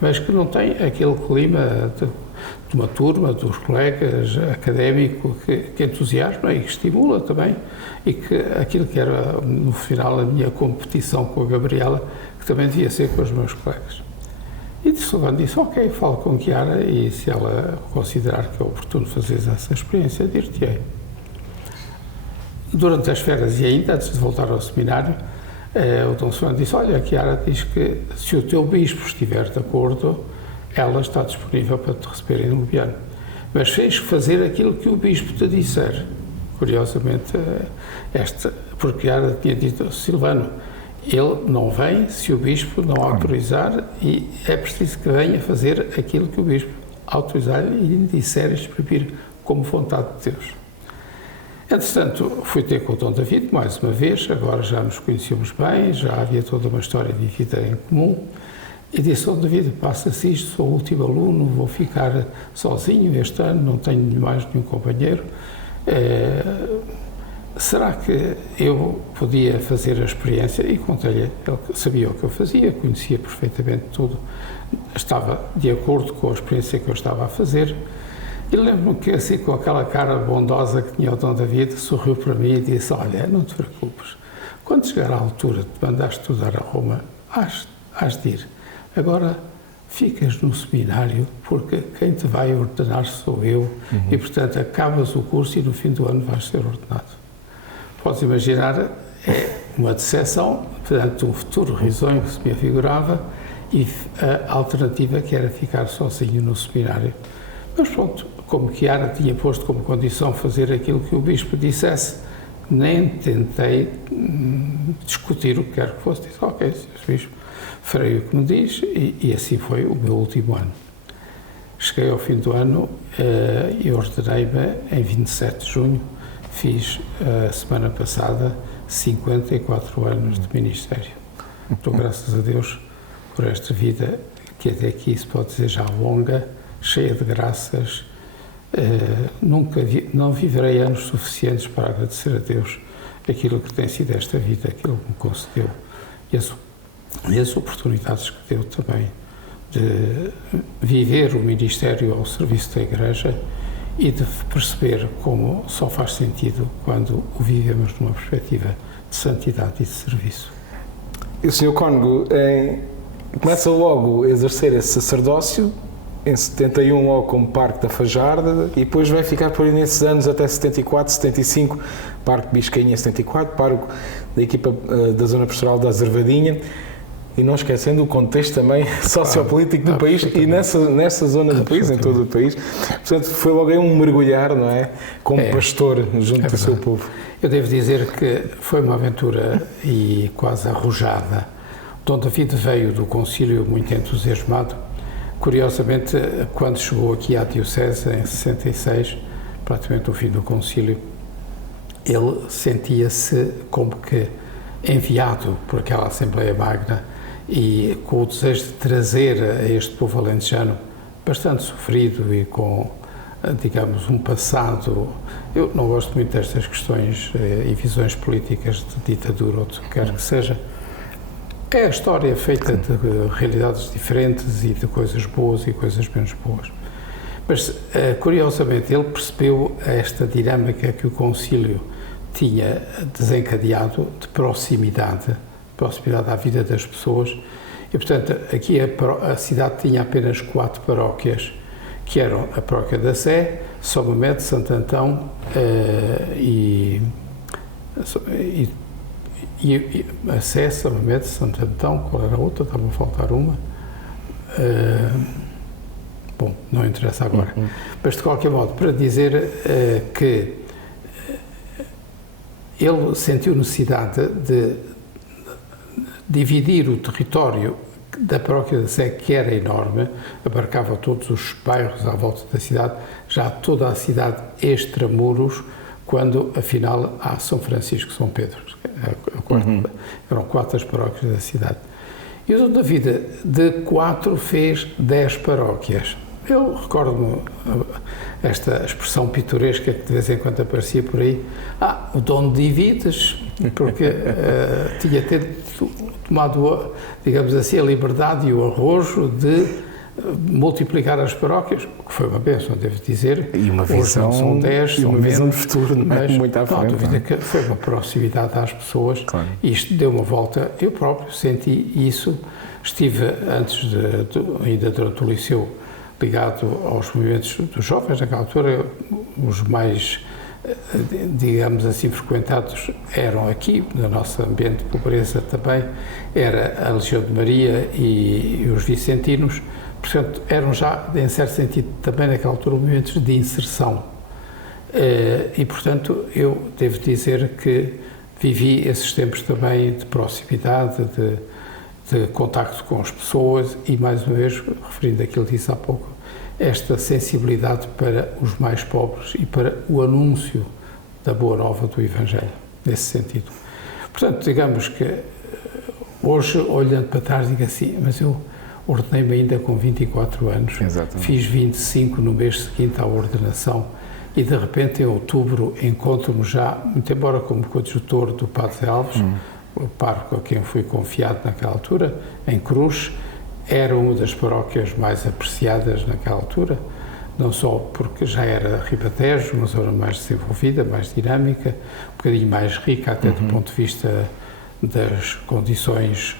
mas que não tem aquele clima de uma turma, dos colegas, académico, que entusiasma e que estimula também, e que aquilo que era, no final, a minha competição com a Gabriela, que também devia ser com os meus colegas. E Silvano disse: ok, falo com Chiara e se ela considerar que é oportuno fazer essa experiência, dir-te-ei. Durante as férias e ainda antes de voltar ao seminário, o Dom Silvano disse: olha, a Chiara diz que se o teu bispo estiver de acordo, ela está disponível para te receber em Lubiano. Mas tens que fazer aquilo que o bispo te disser. Curiosamente, porque Chiara tinha dito: Silvano, ele não vem se o bispo não autorizar e é preciso que venha fazer aquilo que o bispo autorizar e lhe disser e exprimir como vontade de Deus. Entretanto, fui ter com o Dom David, mais uma vez, agora já nos conhecíamos bem, já havia toda uma história de vida em comum, e disse: Dom David, passa-se isto, sou o último aluno, vou ficar sozinho este ano, não tenho mais nenhum companheiro. Será que eu podia fazer a experiência? E contei-lhe, ele sabia o que eu fazia, conhecia perfeitamente tudo, estava de acordo com a experiência que eu estava a fazer. E lembro-me que, assim, com aquela cara bondosa que tinha o Dom David, sorriu para mim e disse: olha, não te preocupes, quando chegar à altura de mandar estudar a Roma, has de ir. Agora ficas no seminário, porque quem te vai ordenar sou eu, e, portanto, acabas o curso e no fim do ano vais ser ordenado. Podes imaginar, é uma decepção, portanto, um futuro risonho que se me afigurava e a alternativa que era ficar sozinho no seminário. Mas pronto, como Chiara tinha posto como condição fazer aquilo que o bispo dissesse, nem tentei discutir o que quer que fosse. Disse: ok, Sr. Bispo, farei o que me diz, e assim foi o meu último ano. Cheguei ao fim do ano e ordenei-me em 27 de junho. Fiz, a semana passada, 54 anos de ministério. Então, graças a Deus, por esta vida que até aqui se pode dizer já longa, cheia de graças. Não viverei anos suficientes para agradecer a Deus aquilo que tem sido esta vida, aquilo que me concedeu e as oportunidades que deu também de viver o ministério ao serviço da Igreja e de perceber como só faz sentido quando o vivemos numa perspectiva de santidade e de serviço. E o Sr. Cônego começa logo a exercer esse sacerdócio, em 71 logo como Parque da Fajarda, e depois vai ficar por aí nesses anos até 74, 75, Parque de Biscainha 74, Parque da equipa da Zona Pastoral da Azervadinha, e não esquecendo o contexto também sociopolítico do país e nessa zona do país, em todo o país. Portanto, foi logo aí um mergulhar, não é? Como pastor junto do seu povo. Eu devo dizer que foi uma aventura e quase arrojada, Dom David veio do concílio muito entusiasmado. Curiosamente, quando chegou aqui à Diocese, em 66, praticamente no fim do concílio, ele sentia-se como que enviado por aquela Assembleia Magna e com o desejo de trazer a este povo alentejano bastante sofrido e com, digamos, um passado. Eu não gosto muito destas questões e visões políticas de ditadura ou do que quer que seja. É a história feita de realidades diferentes e de coisas boas e coisas menos boas. Mas, curiosamente, ele percebeu esta dinâmica que o concílio tinha desencadeado de proximidade à vida das pessoas. E, portanto, aqui a cidade tinha apenas 4 paróquias, que eram a paróquia da Sé, São Mamede, Santo Antão e a Sé, São Mamede, Santo Antão, qual era a outra? Estava a faltar uma. Bom, não interessa agora. Mas, de qualquer modo, para dizer que ele sentiu necessidade de dividir o território da paróquia da Sé, que era enorme, abarcava todos os bairros à volta da cidade, já toda a cidade extramuros, quando, afinal, há São Francisco e São Pedro. Eram 4 as paróquias da cidade. E o Dom David, de 4, fez 10 paróquias. Eu recordo-me esta expressão pitoresca que de vez em quando aparecia por aí. O Dom Divides, porque tinha tomado, digamos assim, a liberdade e o arrojo de multiplicar as paróquias, que foi uma bênção, devo dizer. E uma visão, hoje não são 10, e são uma visão menos, de futuro, mas muito à frente. Não há dúvida que foi uma proximidade às pessoas. Claro. E isto deu uma volta. Eu próprio senti isso. Estive, ainda durante o liceu, ligado aos movimentos dos jovens. Naquela altura, os mais, digamos assim, frequentados eram aqui, no nosso ambiente de pobreza também, era a Legião de Maria e os vicentinos. Portanto, eram já, em certo sentido, também naquela altura, movimentos de inserção. E, portanto, eu devo dizer que vivi esses tempos também de proximidade, de contacto com as pessoas e, mais uma vez, referindo aquilo que disse há pouco, esta sensibilidade para os mais pobres e para o anúncio da boa nova do Evangelho, nesse sentido. Portanto, digamos que hoje, olhando para trás, digo assim, mas eu ordenei-me ainda com 24 anos, Exatamente. Fiz 25 no mês seguinte à ordenação e, de repente, em outubro, encontro-me já, muito embora como coadjutor do Padre Zé Alves, o pároco a quem fui confiado naquela altura, em Cruz, era uma das paróquias mais apreciadas naquela altura, não só porque já era Ribatejo, uma zona mais desenvolvida, mais dinâmica, um bocadinho mais rica até do ponto de vista das condições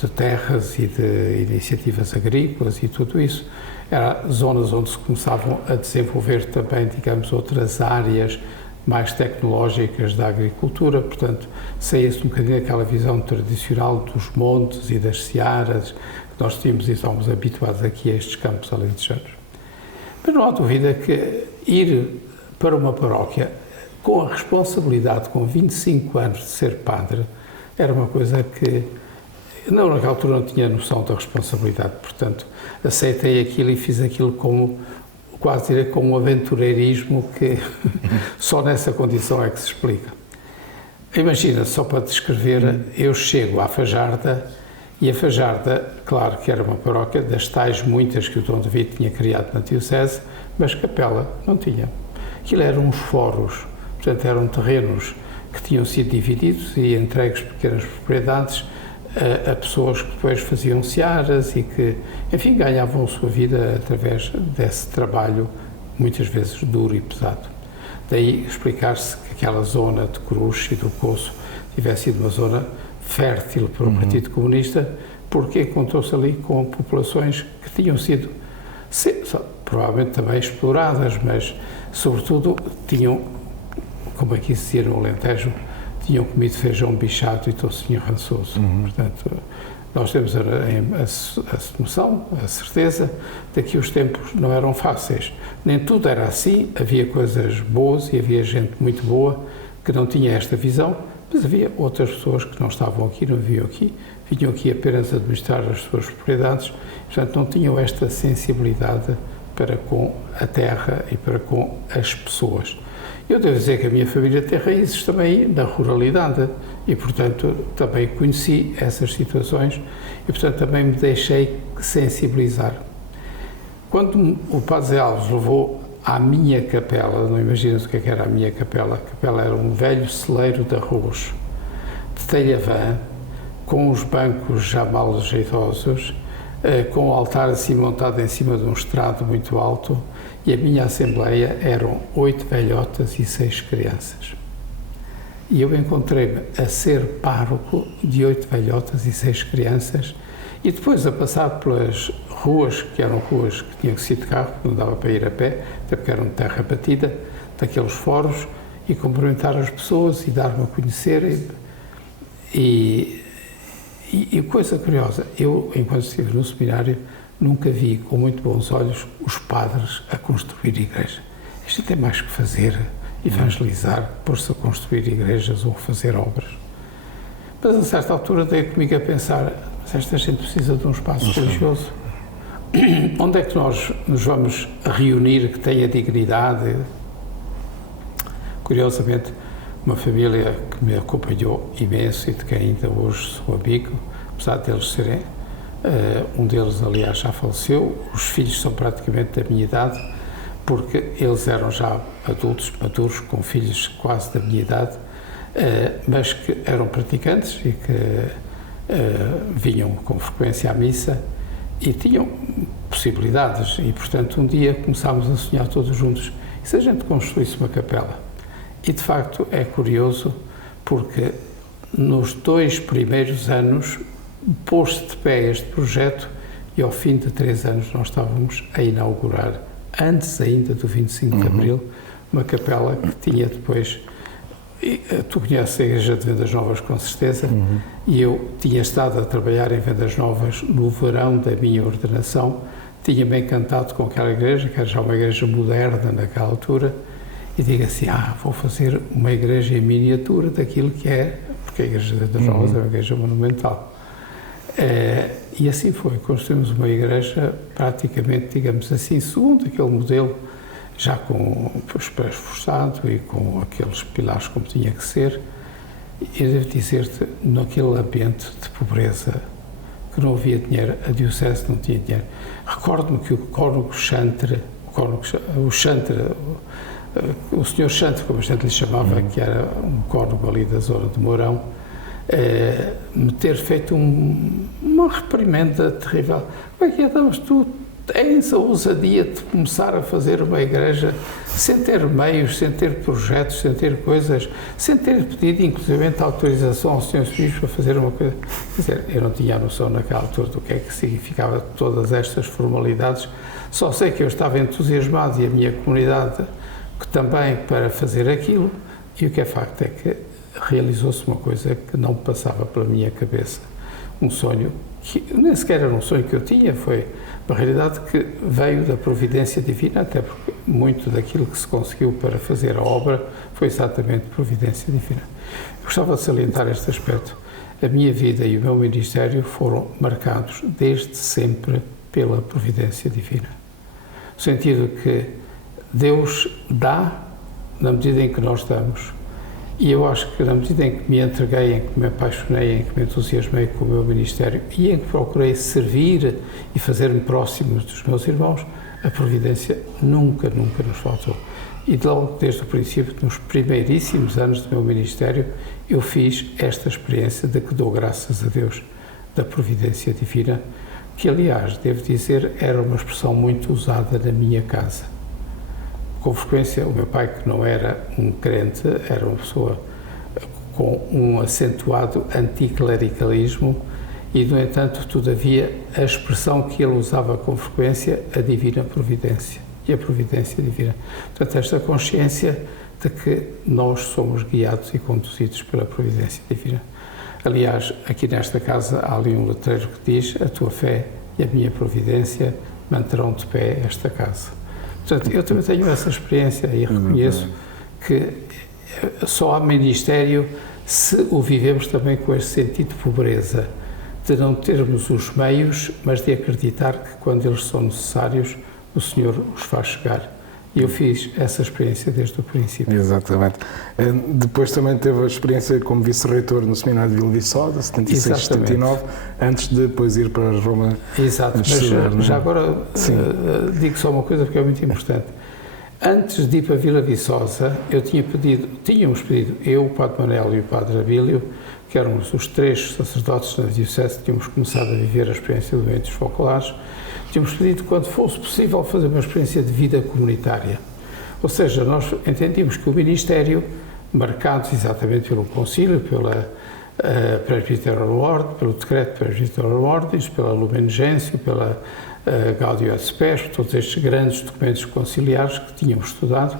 de terras e de iniciativas agrícolas e tudo isso. Eram zonas onde se começavam a desenvolver também, digamos, outras áreas mais tecnológicas da agricultura, portanto, saía-se um bocadinho daquela visão tradicional dos montes e das searas que nós tínhamos e estávamos habituados aqui a estes campos alentejanos. Mas não há dúvida que ir para uma paróquia com a responsabilidade, com 25 anos de ser padre, era uma coisa que naquela altura não tinha noção da responsabilidade, portanto, aceitei aquilo e fiz aquilo como, quase diria, com um aventureirismo que só nessa condição é que se explica. Imagina, só para descrever, eu chego à Fajarda e a Fajarda, claro que era uma paróquia das tais muitas que o Dom David tinha criado na Diocese, mas capela não tinha. Aquilo eram uns foros, portanto eram terrenos que tinham sido divididos e entregues pequenas propriedades a pessoas que depois faziam searas e que, enfim, ganhavam a sua vida através desse trabalho, muitas vezes duro e pesado. Daí explicar-se que aquela zona de Cruz e do Coço tivesse sido uma zona fértil para o Partido Comunista, porque encontrou-se ali com populações que tinham sido, provavelmente também exploradas, mas, sobretudo, tinham, como aqui se dizia no Alentejo, tinham comido feijão bichado e toucinho rançoso. Portanto, nós temos a noção, a certeza de que os tempos não eram fáceis. Nem tudo era assim, havia coisas boas e havia gente muito boa que não tinha esta visão, mas havia outras pessoas que não estavam aqui, não viviam aqui, vinham aqui apenas administrar as suas propriedades, portanto não tinham esta sensibilidade para com a terra e para com as pessoas. Eu devo dizer que a minha família tem raízes também na ruralidade e, portanto, também conheci essas situações e, portanto, também me deixei sensibilizar. Quando o Padre Zé Alves levou à minha capela, não imaginas o que era a minha capela? A capela era um velho celeiro de arroz, de telha vã, com os bancos já mal jeitosos, com o altar assim montado em cima de um estrado muito alto, e a minha assembleia eram 8 velhotas e 6 crianças. E eu encontrei-me a ser pároco de 8 velhotas e 6 crianças, e depois a passar pelas ruas, que eram ruas que tinham que ser de carro, não dava para ir a pé, até porque eram de terra batida, daqueles foros, e cumprimentar as pessoas e dar-me a conhecer. E coisa curiosa, eu, enquanto estive no seminário, nunca vi com muito bons olhos os padres a construir igreja. A gente tem mais que fazer, evangelizar, pôr-se a construir igrejas ou fazer obras. Mas a certa altura dei comigo a pensar, mas esta gente precisa de um espaço religioso. Onde é que nós nos vamos reunir que tenha dignidade? Curiosamente, uma família que me acompanhou imenso e de quem ainda hoje sou amigo, apesar deles serem, um deles aliás já faleceu, os filhos são praticamente da minha idade, porque eles eram já adultos, maduros, com filhos quase da minha idade, mas que eram praticantes e que vinham com frequência à missa e tinham possibilidades e, portanto, um dia começámos a sonhar todos juntos, e se a gente construísse uma capela? E, de facto, é curioso porque nos 2 primeiros anos pôs-se de pé este projeto e ao fim de 3 anos nós estávamos a inaugurar, antes ainda do 25 de Abril, uma capela que tinha depois, tu conheces a Igreja de Vendas Novas com certeza, e eu tinha estado a trabalhar em Vendas Novas no verão da minha ordenação, tinha-me encantado com aquela igreja, que era já uma igreja moderna naquela altura, e digo assim, vou fazer uma igreja em miniatura daquilo que é, porque a Igreja de Vendas Novas é uma igreja monumental. E assim foi, construímos uma igreja praticamente, digamos assim, segundo aquele modelo, já com os pés forçados e com aqueles pilares como tinha que ser. E devo dizer-te, naquele ambiente de pobreza, que não havia dinheiro, a Diocese não tinha dinheiro. Recordo-me que o cônego Chantre, o senhor Chantre, como a gente lhe chamava, que era um cônego ali da zona de Mourão, me ter feito uma reprimenda terrível. Como é que estavas tu? Tens a ousadia de começar a fazer uma igreja sem ter meios, sem ter projetos, sem ter coisas, sem ter pedido, inclusive, a autorização ao Sr. Bispo para fazer uma coisa. Quer dizer, eu não tinha a noção naquela altura do que é que significava todas estas formalidades, só sei que eu estava entusiasmado e a minha comunidade que também para fazer aquilo, e o que é facto é que realizou-se uma coisa que não passava pela minha cabeça, um sonho que nem sequer era um sonho que eu tinha, foi uma realidade que veio da providência divina, até porque muito daquilo que se conseguiu para fazer a obra foi exatamente providência divina. Eu gostava de salientar este aspecto. A minha vida e o meu ministério foram marcados desde sempre pela providência divina. No sentido que Deus dá na medida em que nós damos. E eu acho que na medida em que me entreguei, em que me apaixonei, em que me entusiasmei com o meu ministério e em que procurei servir e fazer-me próximo dos meus irmãos, a providência nunca nos faltou. E logo desde o princípio, nos primeiríssimos anos do meu ministério, eu fiz esta experiência de que dou graças a Deus da providência divina, que aliás, devo dizer, era uma expressão muito usada na minha casa. Com frequência, o meu pai, que não era um crente, era uma pessoa com um acentuado anticlericalismo e, no entanto, todavia, a expressão que ele usava com frequência, a divina providência e a providência divina. Portanto, esta consciência de que nós somos guiados e conduzidos pela providência divina. Aliás, aqui nesta casa há ali um letreiro que diz: a tua fé e a minha providência manterão de pé esta casa. Portanto, eu também tenho essa experiência e reconheço que só há ministério se o vivemos também com esse sentido de pobreza, de não termos os meios, mas de acreditar que quando eles são necessários, o Senhor os faz chegar. E eu fiz essa experiência desde o princípio. Exatamente. Depois também teve a experiência como vice-reitor no Seminário de Vila Viçosa, 76, 79, antes de depois ir para Roma. Exato, mas já agora digo só uma coisa porque é muito importante. Antes de ir para Vila Viçosa, tínhamos pedido, eu, o Padre Manel e o Padre Abílio, que éramos os 3 sacerdotes da Diocese, tínhamos começado a viver a experiência de doentes focolares, tínhamos pedido, quando fosse possível, fazer uma experiência de vida comunitária. Ou seja, nós entendíamos que o Ministério, marcado exatamente pelo Concílio, pela Presbyteral Ordem, pelo Decreto Presbyteral Ordens, pela Lumen Gentium, pela Gaudium et Spes, todos estes grandes documentos conciliares que tínhamos estudado,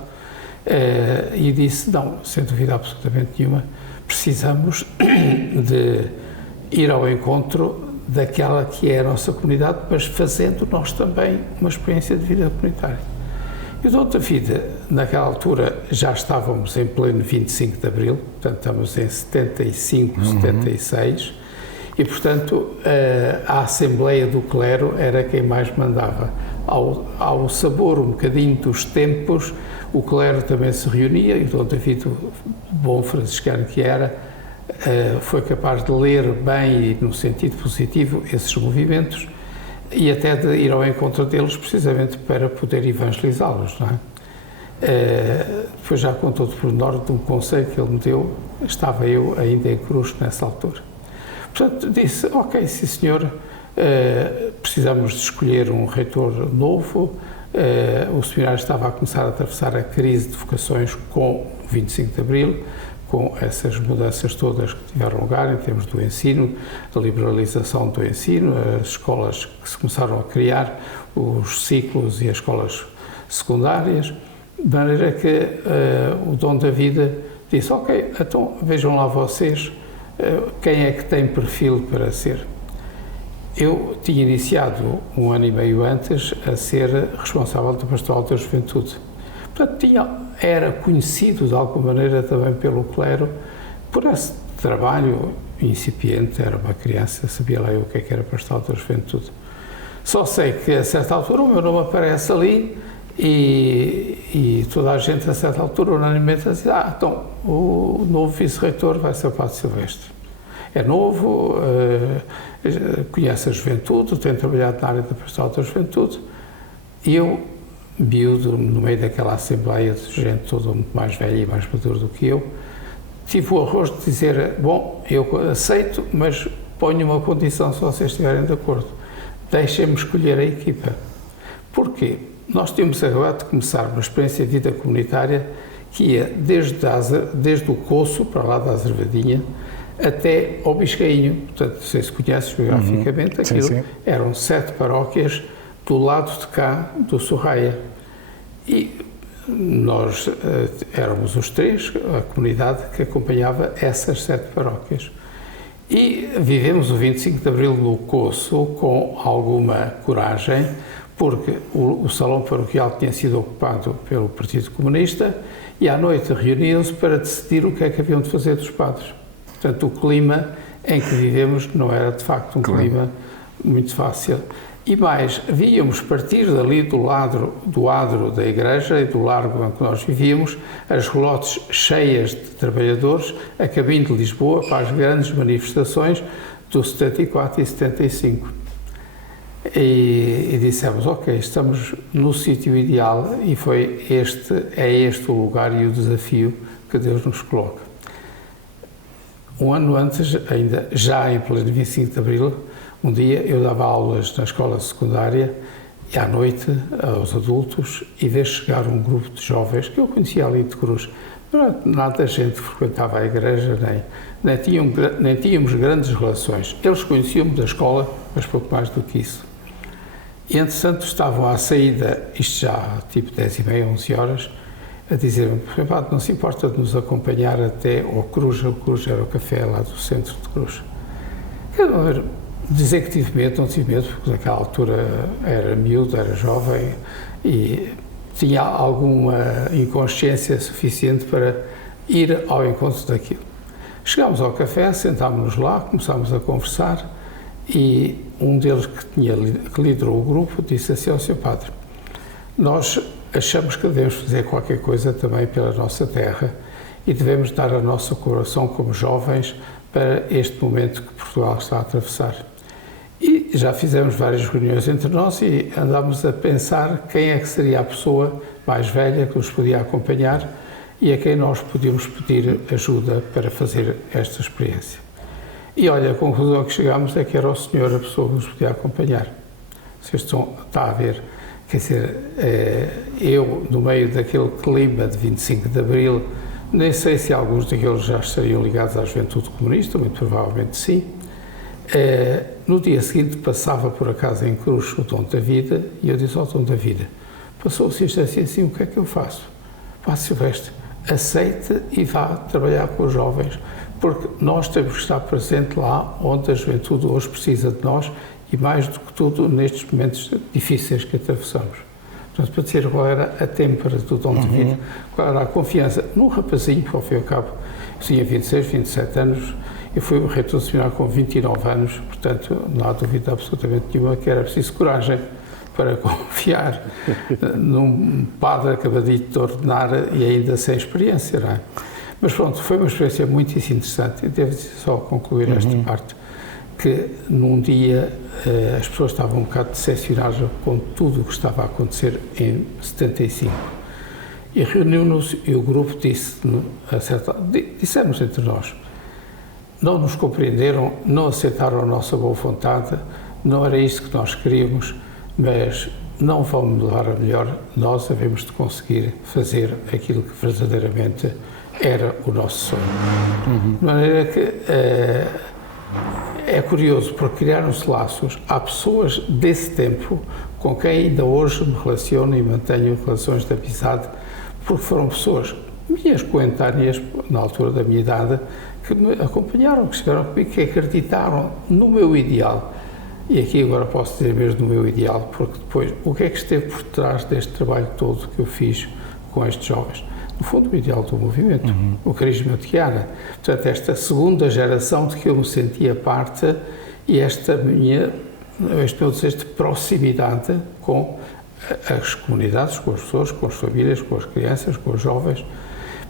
e disse, não, sem dúvida absolutamente nenhuma, precisamos de ir ao encontro daquela que é a nossa comunidade, mas fazendo nós também uma experiência de vida comunitária. E o Dom da Vida, naquela altura, já estávamos em pleno 25 de Abril, portanto estamos em 75, 76, e portanto a Assembleia do Clero era quem mais mandava. Ao sabor um bocadinho dos tempos, o clero também se reunia, e o Dom David, bom franciscano que era, foi capaz de ler bem e no sentido positivo esses movimentos e até de ir ao encontro deles precisamente para poder evangelizá-los, não é? Depois já contou de pormenor de um conselho que ele me deu, estava eu ainda em Cruz nessa altura. Portanto, disse, ok, sim senhor, precisamos de escolher um reitor novo, o seminário estava a começar a atravessar a crise de vocações com o 25 de Abril, com essas mudanças todas que tiveram lugar em termos do ensino, da liberalização do ensino, as escolas que se começaram a criar, os ciclos e as escolas secundárias, de maneira que o Dom da Vida disse, ok, então vejam lá vocês quem é que tem perfil para ser. Eu tinha iniciado 1 ano e meio antes a ser responsável da Pastoral da Juventude. Portanto, era conhecido de alguma maneira também pelo clero por esse trabalho incipiente, era uma criança, sabia lá eu o que era Pastoral da Juventude. Só sei que a certa altura o meu nome aparece ali e toda a gente a certa altura unanimemente diz, então o novo vice-reitor vai ser o Padre Silvestre. É novo, conhece a juventude, tem trabalhado na área da Pastoral da Juventude e eu, miúdo, no meio daquela assembleia de gente toda muito mais velha e mais madura do que eu, tive o arrojo de dizer, bom, eu aceito, mas ponho uma condição se vocês estiverem de acordo, deixem-me escolher a equipa. Porquê? Nós tínhamos agora de começar uma experiência de vida comunitária que ia desde o Coço, para lá da Azerbadinha, até ao Biscainho. Portanto, não sei se conheces geograficamente, aquilo sim. Eram 7 paróquias do lado de cá do Sorraia. E nós éramos os 3, a comunidade que acompanhava essas 7 paróquias. E vivemos o 25 de Abril no Coço com alguma coragem, porque o salão paroquial tinha sido ocupado pelo Partido Comunista e à noite reuniam-se para decidir o que é que haviam de fazer dos padres. Portanto, o clima em que vivemos não era, de facto, um clima muito fácil. E mais, víamos partir dali do adro da igreja e do largo em que nós vivíamos, as relotes cheias de trabalhadores a caminho de Lisboa para as grandes manifestações do 74 e 75. E dissemos, ok, estamos no sítio ideal e é este o lugar e o desafio que Deus nos coloca. Um ano antes, ainda já em pleno 25 de Abril, um dia eu dava aulas na escola secundária e à noite aos adultos e vejo chegar um grupo de jovens que eu conhecia ali de Cruz. Nada gente frequentava a igreja, nem tínhamos grandes relações. Eles conheciam-me da escola, mas pouco mais do que isso. E, entretanto, estavam à saída, isto já tipo 10h30, 11 horas, a dizer-me, Padre, não se importa de nos acompanhar até ao Cruz, o Cruz era o café lá do centro de Cruz. Dizer que tive medo, não tive medo, porque naquela altura era miúdo, era jovem e tinha alguma inconsciência suficiente para ir ao encontro daquilo. Chegámos ao café, sentámos-nos lá, começámos a conversar e um deles que liderou o grupo disse assim ao Sr. Padre: nós achamos que devemos fazer qualquer coisa também pela nossa terra e devemos dar a nosso coração como jovens para este momento que Portugal está a atravessar. E já fizemos várias reuniões entre nós e andámos a pensar quem é que seria a pessoa mais velha que nos podia acompanhar e a quem nós podíamos pedir ajuda para fazer esta experiência. E olha, a conclusão a que chegámos é que era o Senhor a pessoa que nos podia acompanhar. Vocês está a ver, quer dizer, eu, no meio daquele clima de 25 de Abril, nem sei se alguns daqueles já estariam ligados à juventude comunista, muito provavelmente sim. No dia seguinte passava por acaso em Cruz o Dom da Vida e eu disse ao Dom da Vida: passou-se isto assim, o que é que eu faço? Padre Silvestre, aceite e vá trabalhar com os jovens, porque nós temos que estar presente lá onde a juventude hoje precisa de nós e mais do que tudo nestes momentos difíceis que atravessamos. Portanto, para dizer qual era a têmpera do Dom de Vida, qual era a confiança num rapazinho, que ao fim e ao cabo eu tinha 26, 27 anos, eu fui reitor do seminário com 29 anos, portanto não há dúvida absolutamente nenhuma que era preciso coragem para confiar num padre acabadito de ordenar e ainda sem experiência, não é? Mas pronto, foi uma experiência muito interessante e devo só concluir esta parte, que num dia as pessoas estavam um bocado decepcionadas com tudo o que estava a acontecer em 75. E reuniu-nos e o grupo dissemos entre nós: não nos compreenderam, não aceitaram a nossa boa vontade, não era isto que nós queríamos, mas não vão levar a melhor, nós havemos de conseguir fazer aquilo que verdadeiramente era o nosso sonho. De maneira que é curioso, porque criaram-se laços. Há pessoas desse tempo com quem ainda hoje me relaciono e mantenho relações de amizade, porque foram pessoas, minhas coetâneas, na altura da minha idade, que me acompanharam, que estiveram comigo, que acreditaram no meu ideal. E aqui agora posso dizer mesmo no meu ideal, porque depois, o que é que esteve por trás deste trabalho todo que eu fiz com estes jovens? No fundo, o ideal do movimento, o carisma de Chiara. Portanto, esta segunda geração de que eu me sentia parte e este meu desejo de proximidade com as comunidades, com as pessoas, com as famílias, com as crianças, com os jovens.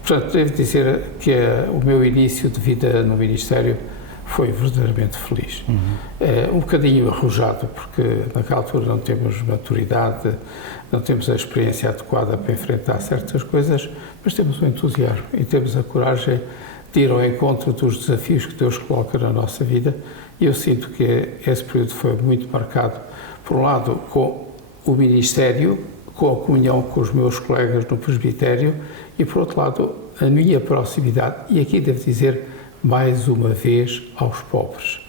Portanto, devo dizer que o meu início de vida no Ministério foi verdadeiramente feliz. Um bocadinho arrojado, porque naquela altura não temos maturidade, não temos a experiência adequada para enfrentar certas coisas, mas temos o entusiasmo e temos a coragem de ir ao encontro dos desafios que Deus coloca na nossa vida. E eu sinto que esse período foi muito marcado, por um lado, com o Ministério, com a comunhão com os meus colegas no presbitério e, por outro lado, a minha proximidade, e aqui devo dizer, mais uma vez, aos pobres.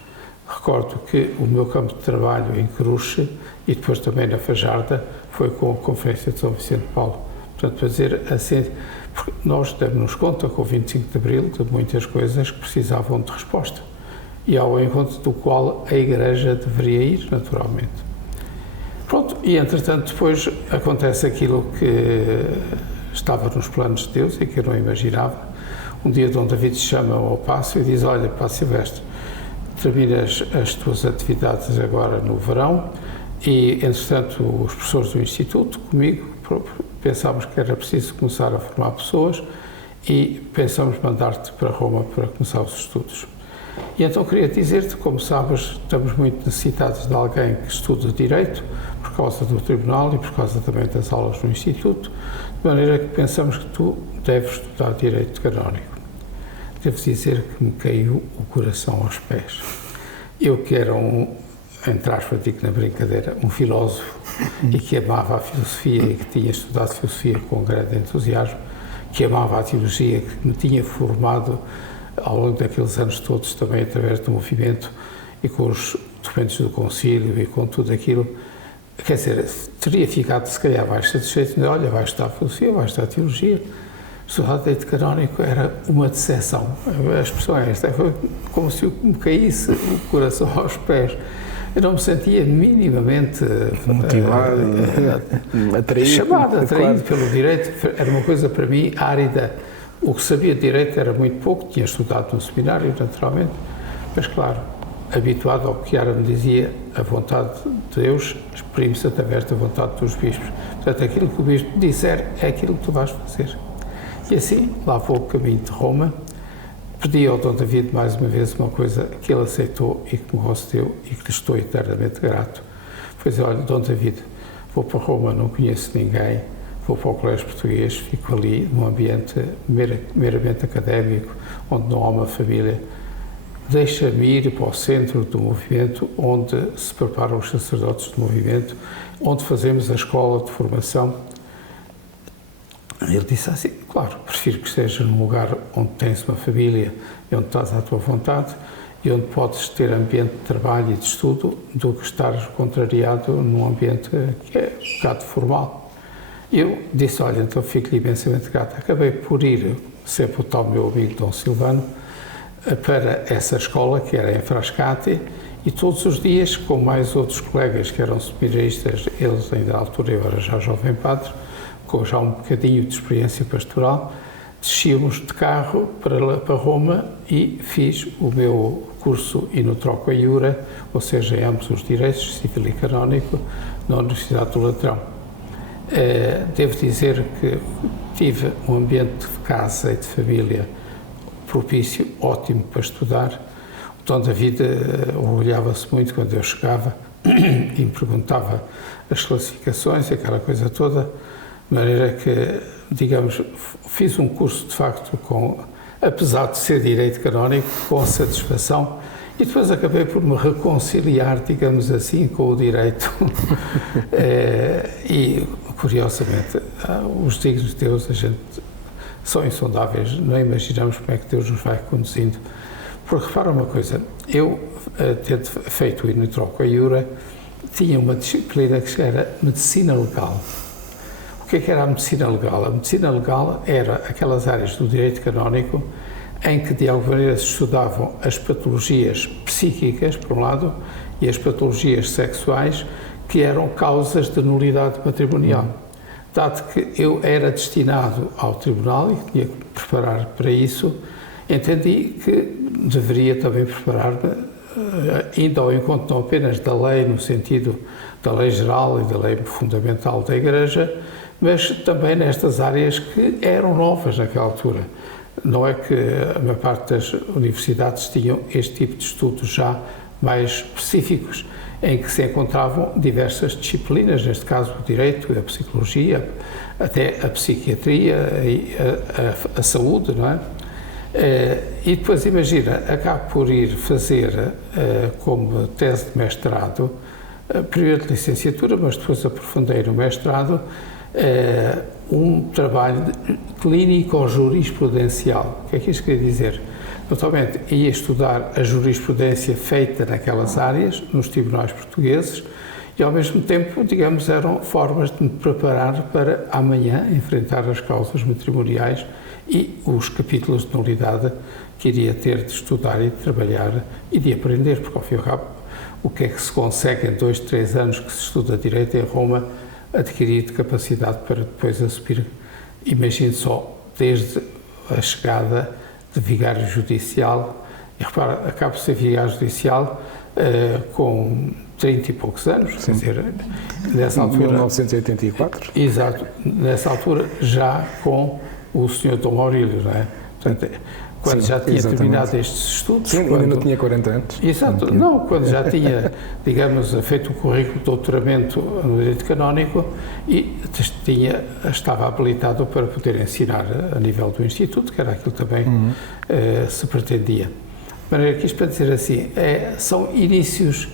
Recordo que o meu campo de trabalho em Cruxe e depois também na Fajarda foi com a Conferência de São Vicente de Paulo. Portanto, para dizer assim, porque nós demos-nos conta com o 25 de Abril de muitas coisas que precisavam de resposta e ao encontro do qual a Igreja deveria ir, naturalmente. Pronto, e entretanto depois acontece aquilo que estava nos planos de Deus e que eu não imaginava. Um dia Dom David se chama ao passo e diz: olha, Padre Silvestre, terminas as tuas atividades agora no verão e, entretanto, os professores do Instituto, comigo, pensámos que era preciso começar a formar pessoas e pensamos mandar-te para Roma para começar os estudos. E então queria dizer-te, como sabes, estamos muito necessitados de alguém que estude Direito, por causa do Tribunal e por causa também das aulas no Instituto, de maneira que pensamos que tu deves estudar Direito Canónico. Devo dizer que me caiu o coração aos pés. Eu que era entre aspas, digo na brincadeira, um filósofo e que amava a filosofia e que tinha estudado filosofia com grande entusiasmo, que amava a teologia, que me tinha formado ao longo daqueles anos todos também através do movimento e com os documentos do concílio e com tudo aquilo. Quer dizer, teria ficado se calhar mais satisfeito de, olha, vai estudar filosofia, vai estudar teologia. Estudar Direito Canónico era uma decepção. A expressão é esta, foi como se me caísse o coração aos pés. Eu não me sentia minimamente motivado, atraído, atraído pelo direito. Era uma coisa para mim árida. O que sabia de direito era muito pouco, tinha estudado no seminário, naturalmente, mas claro, habituado ao que Chiara me dizia, a vontade de Deus exprime-se através da vontade dos bispos. Portanto, aquilo que o bispo disser é aquilo que tu vais fazer. E assim, lá vou o caminho de Roma, pedi ao Dom David mais uma vez uma coisa que ele aceitou e que me concedeu e que lhe estou eternamente grato. Foi dizer, olha, Dom David, vou para Roma, não conheço ninguém, vou para o Colégio Português, fico ali num ambiente meramente académico, onde não há uma família. Deixa-me ir para o centro do movimento, onde se preparam os sacerdotes do movimento, onde fazemos a escola de formação. Ele disse assim, claro, prefiro que estejas num lugar onde tens uma família e onde estás à tua vontade e onde podes ter ambiente de trabalho e de estudo, do que estares contrariado num ambiente que é um bocado formal. Eu disse, olha, então fico-lhe imensamente grato. Acabei por ir, sempre o tal meu amigo Dom Silvano, para essa escola, que era em Frascati, e todos os dias, com mais outros colegas que eram seminaristas, eles ainda à altura, eu era já jovem padre, com já um bocadinho de experiência pastoral, descíamos de carro para Roma e fiz o meu curso in troco iure, ou seja, em ambos os direitos, civil e canónico, na Universidade do Latrão. Devo dizer que tive um ambiente de casa e de família propício, ótimo para estudar. O Dom David orgulhava-se muito quando eu chegava e me perguntava as classificações e aquela coisa toda, de maneira que, digamos, fiz um curso de facto apesar de ser direito canónico, com satisfação, e depois acabei por me reconciliar, digamos assim, com o direito. E, curiosamente, os dignos de Deus, são insondáveis, não imaginamos como é que Deus nos vai conduzindo. Porque repara uma coisa, eu, tendo feito o in troco iure, tinha uma disciplina que era medicina legal. O que era a medicina legal? A medicina legal era aquelas áreas do direito canónico em que, de alguma maneira, se estudavam as patologias psíquicas, por um lado, e as patologias sexuais, que eram causas de nulidade matrimonial. Dado que eu era destinado ao tribunal e que tinha que preparar para isso, entendi que deveria também preparar-me, indo ao encontro não apenas da lei, no sentido da lei geral e da lei fundamental da Igreja, mas também nestas áreas que eram novas naquela altura. Não é que a maior parte das universidades tinham este tipo de estudos já mais específicos, em que se encontravam diversas disciplinas, neste caso o direito, a psicologia, até a psiquiatria e a saúde, não é? E depois, imagina, acabo por ir fazer como tese de mestrado, primeiro de licenciatura, mas depois aprofundei no mestrado, um trabalho clínico-jurisprudencial. O que é que isto quer dizer? Totalmente, ia estudar a jurisprudência feita naquelas áreas, nos tribunais portugueses, e ao mesmo tempo, digamos, eram formas de me preparar para amanhã enfrentar as causas matrimoniais e os capítulos de nulidade que iria ter de estudar e de trabalhar e de aprender, porque ao fim e ao cabo, o que é que se consegue em 2, 3 anos que se estuda direito em Roma, adquirir de capacidade para depois assumir, imagine só, desde a chegada de vigário judicial, e repara, acabo de ser vigário judicial com 30 e poucos anos, quer dizer, nessa altura... 1984? Exato, nessa altura já com o Sr. Dom Maurílio, não é? Portanto, quando já tinha terminado estes estudos... Sim, ainda não tinha 40 anos. Exato, não, quando já tinha, digamos, feito o currículo de doutoramento no direito canónico e estava habilitado para poder ensinar a nível do Instituto, que era aquilo também se pretendia. De maneira que isto para dizer assim, são inícios,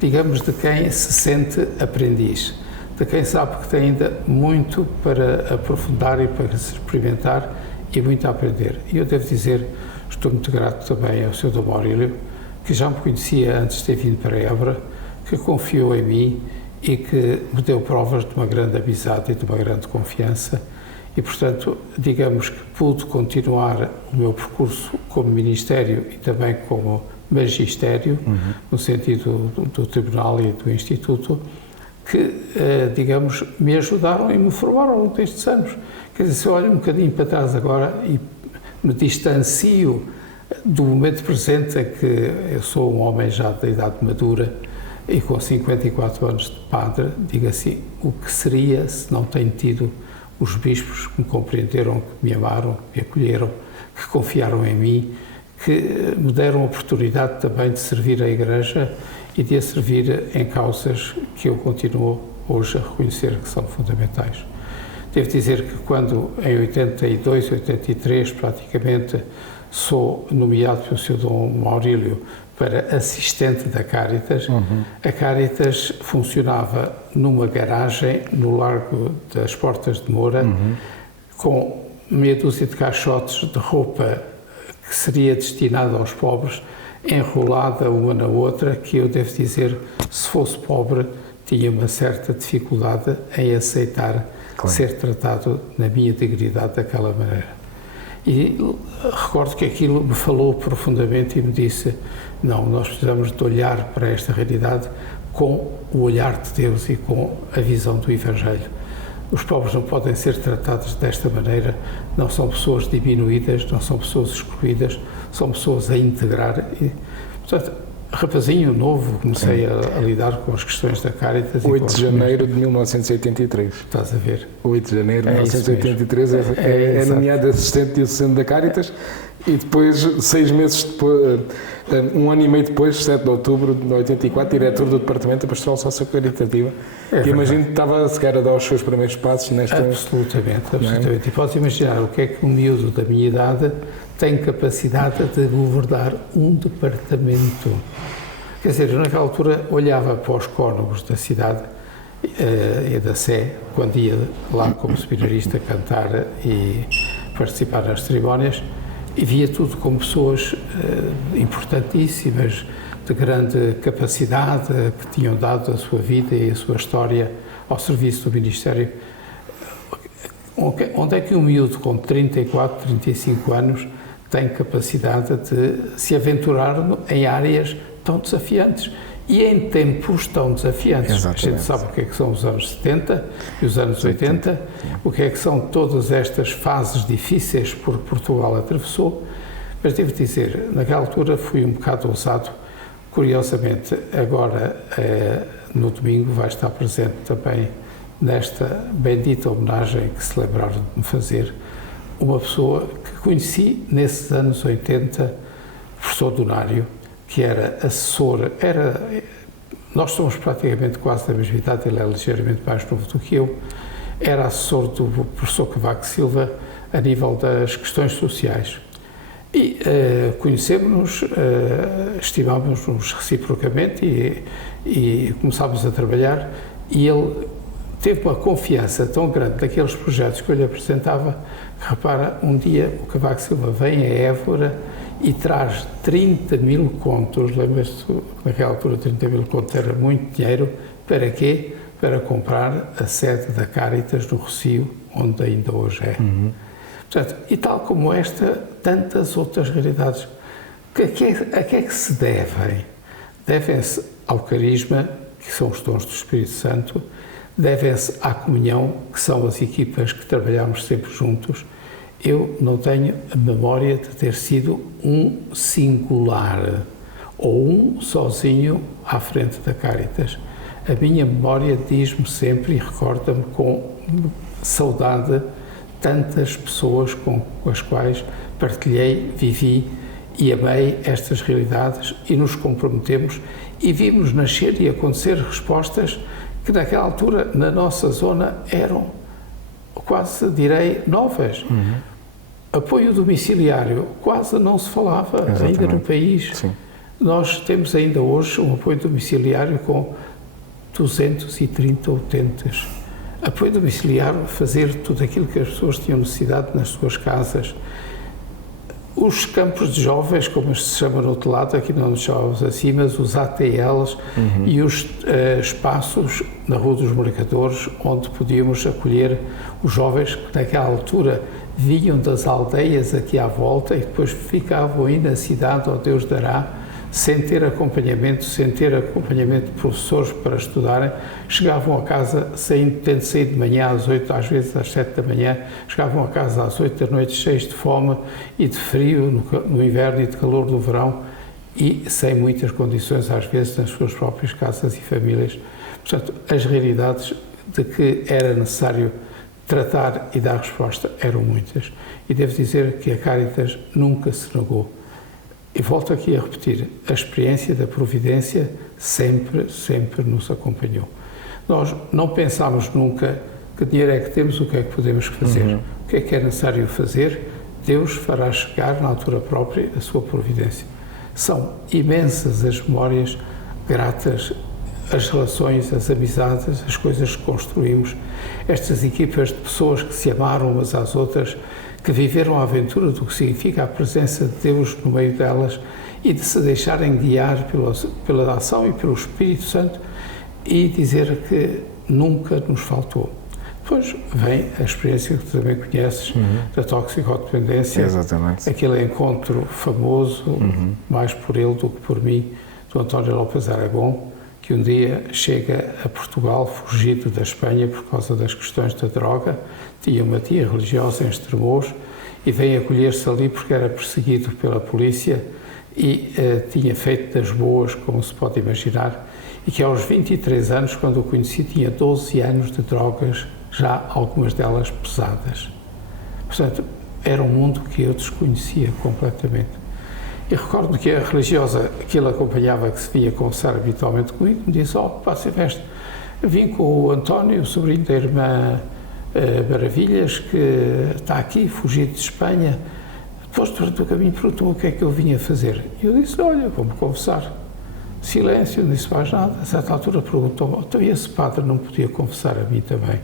digamos, de quem se sente aprendiz, de quem sabe que tem ainda muito para aprofundar e para se experimentar e muito a aprender. E eu devo dizer, estou muito grato também ao Sr. Dom Maurílio, que já me conhecia antes de ter vindo para Évora, que confiou em mim e que me deu provas de uma grande amizade e de uma grande confiança. E, portanto, digamos que pude continuar o meu percurso como ministério e também como magistério, no sentido do Tribunal e do Instituto, que, digamos, me ajudaram e me formaram ao longo destes anos. Quer dizer, se eu olho um bocadinho para trás agora e me distancio Do momento presente é que eu sou um homem já de idade madura e com 54 anos de padre, digo assim, o que seria se não tenho tido os bispos que me compreenderam, que me amaram, que me acolheram, que confiaram em mim, que me deram a oportunidade também de servir a Igreja e de a servir em causas que eu continuo hoje a reconhecer que são fundamentais. Devo dizer que quando em 82, 83 praticamente sou nomeado pelo Sr. Dom Maurílio para assistente da Cáritas, a Cáritas funcionava numa garagem no Largo das Portas de Moura, com meia dúzia de caixotes de roupa que seria destinada aos pobres, enrolada uma na outra, que eu devo dizer, se fosse pobre, tinha uma certa dificuldade em aceitar ser tratado na minha dignidade daquela maneira. E recordo que aquilo me falou profundamente e me disse, não, nós precisamos de olhar para esta realidade com o olhar de Deus e com a visão do Evangelho. Os pobres não podem ser tratados desta maneira, não são pessoas diminuídas, não são pessoas excluídas, são pessoas a integrar. E, portanto, rapazinho novo, comecei a lidar com as questões da Cáritas. 8 de janeiro de 1983. Estás a ver? 8 de janeiro de 1983 é nomeado assistente diocesano da Cáritas e depois, 6 meses depois, um ano e meio depois, 7 de outubro de 84, diretor do Departamento da Pastoral Sociocaritativa. Que imagino que estava sequer a dar os seus primeiros passos nesta... Absolutamente, absolutamente. E podes imaginar o que é que um miúdo da minha idade tem capacidade de governar um departamento. Quer dizer, eu naquela altura olhava para os cônegos da cidade e da Sé, quando ia lá como seminarista cantar e participar nas cerimónias, e via tudo como pessoas importantíssimas, de grande capacidade, que tinham dado a sua vida e a sua história ao serviço do Ministério. Onde é que um miúdo com 34, 35 anos tem capacidade de se aventurar em áreas tão desafiantes e em tempos tão desafiantes? Exatamente. A gente sabe o que é que são os anos 70 e os anos 80, o que é que são todas estas fases difíceis por Portugal atravessou, mas devo dizer, naquela altura fui um bocado ousado. Curiosamente, agora, no domingo, vai estar presente também nesta bendita homenagem que se lembraram de me fazer, uma pessoa que conheci nesses anos 80, o professor Donário, que era assessor, nós somos praticamente quase da mesma idade, ele é ligeiramente mais novo do que eu, era assessor do professor Cavaco Silva a nível das questões sociais. E conhecemos-nos, estimámos-nos reciprocamente e começámos a trabalhar, e ele teve uma confiança tão grande naqueles projetos que eu lhe apresentava, que, repara, um dia o Cavaco Silva vem a Évora e traz 30 mil contos, lembra-se, naquela altura 30 mil contos era muito dinheiro, para quê? Para comprar a sede da Cáritas no Rossio, onde ainda hoje é. Portanto, e tal como esta, tantas outras realidades. A que é que se devem? Devem-se ao carisma, que são os dons do Espírito Santo, devem-se à comunhão, que são as equipas que trabalhamos sempre juntos. Eu não tenho a memória de ter sido um singular ou um sozinho à frente da Cáritas. A minha memória diz-me sempre e recorda-me com saudade tantas pessoas com as quais partilhei, vivi e amei estas realidades e nos comprometemos e vimos nascer e acontecer respostas que naquela altura na nossa zona eram quase, direi, novas. Apoio domiciliário quase não se falava. Exatamente. Ainda no país. Sim. Nós temos ainda hoje um apoio domiciliário com 230 utentes. Apoio domiciliário, fazer tudo aquilo que as pessoas tinham necessidade nas suas casas. Os campos de jovens, como se chama no outro lado, aqui não nos chamamos assim, mas os ATLs e os espaços na Rua dos Mercadores, onde podíamos acolher os jovens que naquela altura vinham das aldeias aqui à volta e depois ficavam aí na cidade, ó Deus dará, sem ter acompanhamento de professores para estudarem, chegavam a casa, tendo saído de manhã às 8, às vezes às 7 da manhã, chegavam a casa às 8 da noite cheios de fome e de frio no inverno e de calor no verão e sem muitas condições, às vezes, nas suas próprias casas e famílias. Portanto, as realidades de que era necessário tratar e dar resposta eram muitas. E devo dizer que a Cáritas nunca se negou. E volto aqui a repetir, a experiência da providência sempre nos acompanhou. Nós não pensámos nunca que dinheiro é que temos, o que é que podemos fazer, o que é necessário fazer, Deus fará chegar na altura própria a sua providência. São imensas as memórias gratas, as relações, as amizades, as coisas que construímos, estas equipas de pessoas que se amaram umas às outras, que viveram a aventura do que significa a presença de Deus no meio delas e de se deixarem guiar pela ação e pelo Espírito Santo e dizer que nunca nos faltou. Depois vem a experiência que tu também conheces, da toxicodependência. Exatamente. Aquele encontro famoso, mais por ele do que por mim, do António López Aragón, que um dia chega a Portugal fugido da Espanha por causa das questões da droga, tinha uma tia religiosa em Estremoz e vem acolher-se ali porque era perseguido pela polícia e tinha feito das boas, como se pode imaginar, e que aos 23 anos, quando o conheci, tinha 12 anos de drogas, já algumas delas pesadas. Portanto, era um mundo que eu desconhecia completamente. E recordo que a religiosa que ele acompanhava, que se vinha conversar habitualmente comigo, me disse: Pá Silvestre, vim com o António, o sobrinho da irmã Maravilhas, que está aqui, fugido de Espanha. Depois, durante o caminho, perguntou o que é que eu vinha fazer. E eu disse: olha, vamos conversar. Silêncio, não disse mais nada. A certa altura perguntou: então, e esse padre não podia confessar a mim também?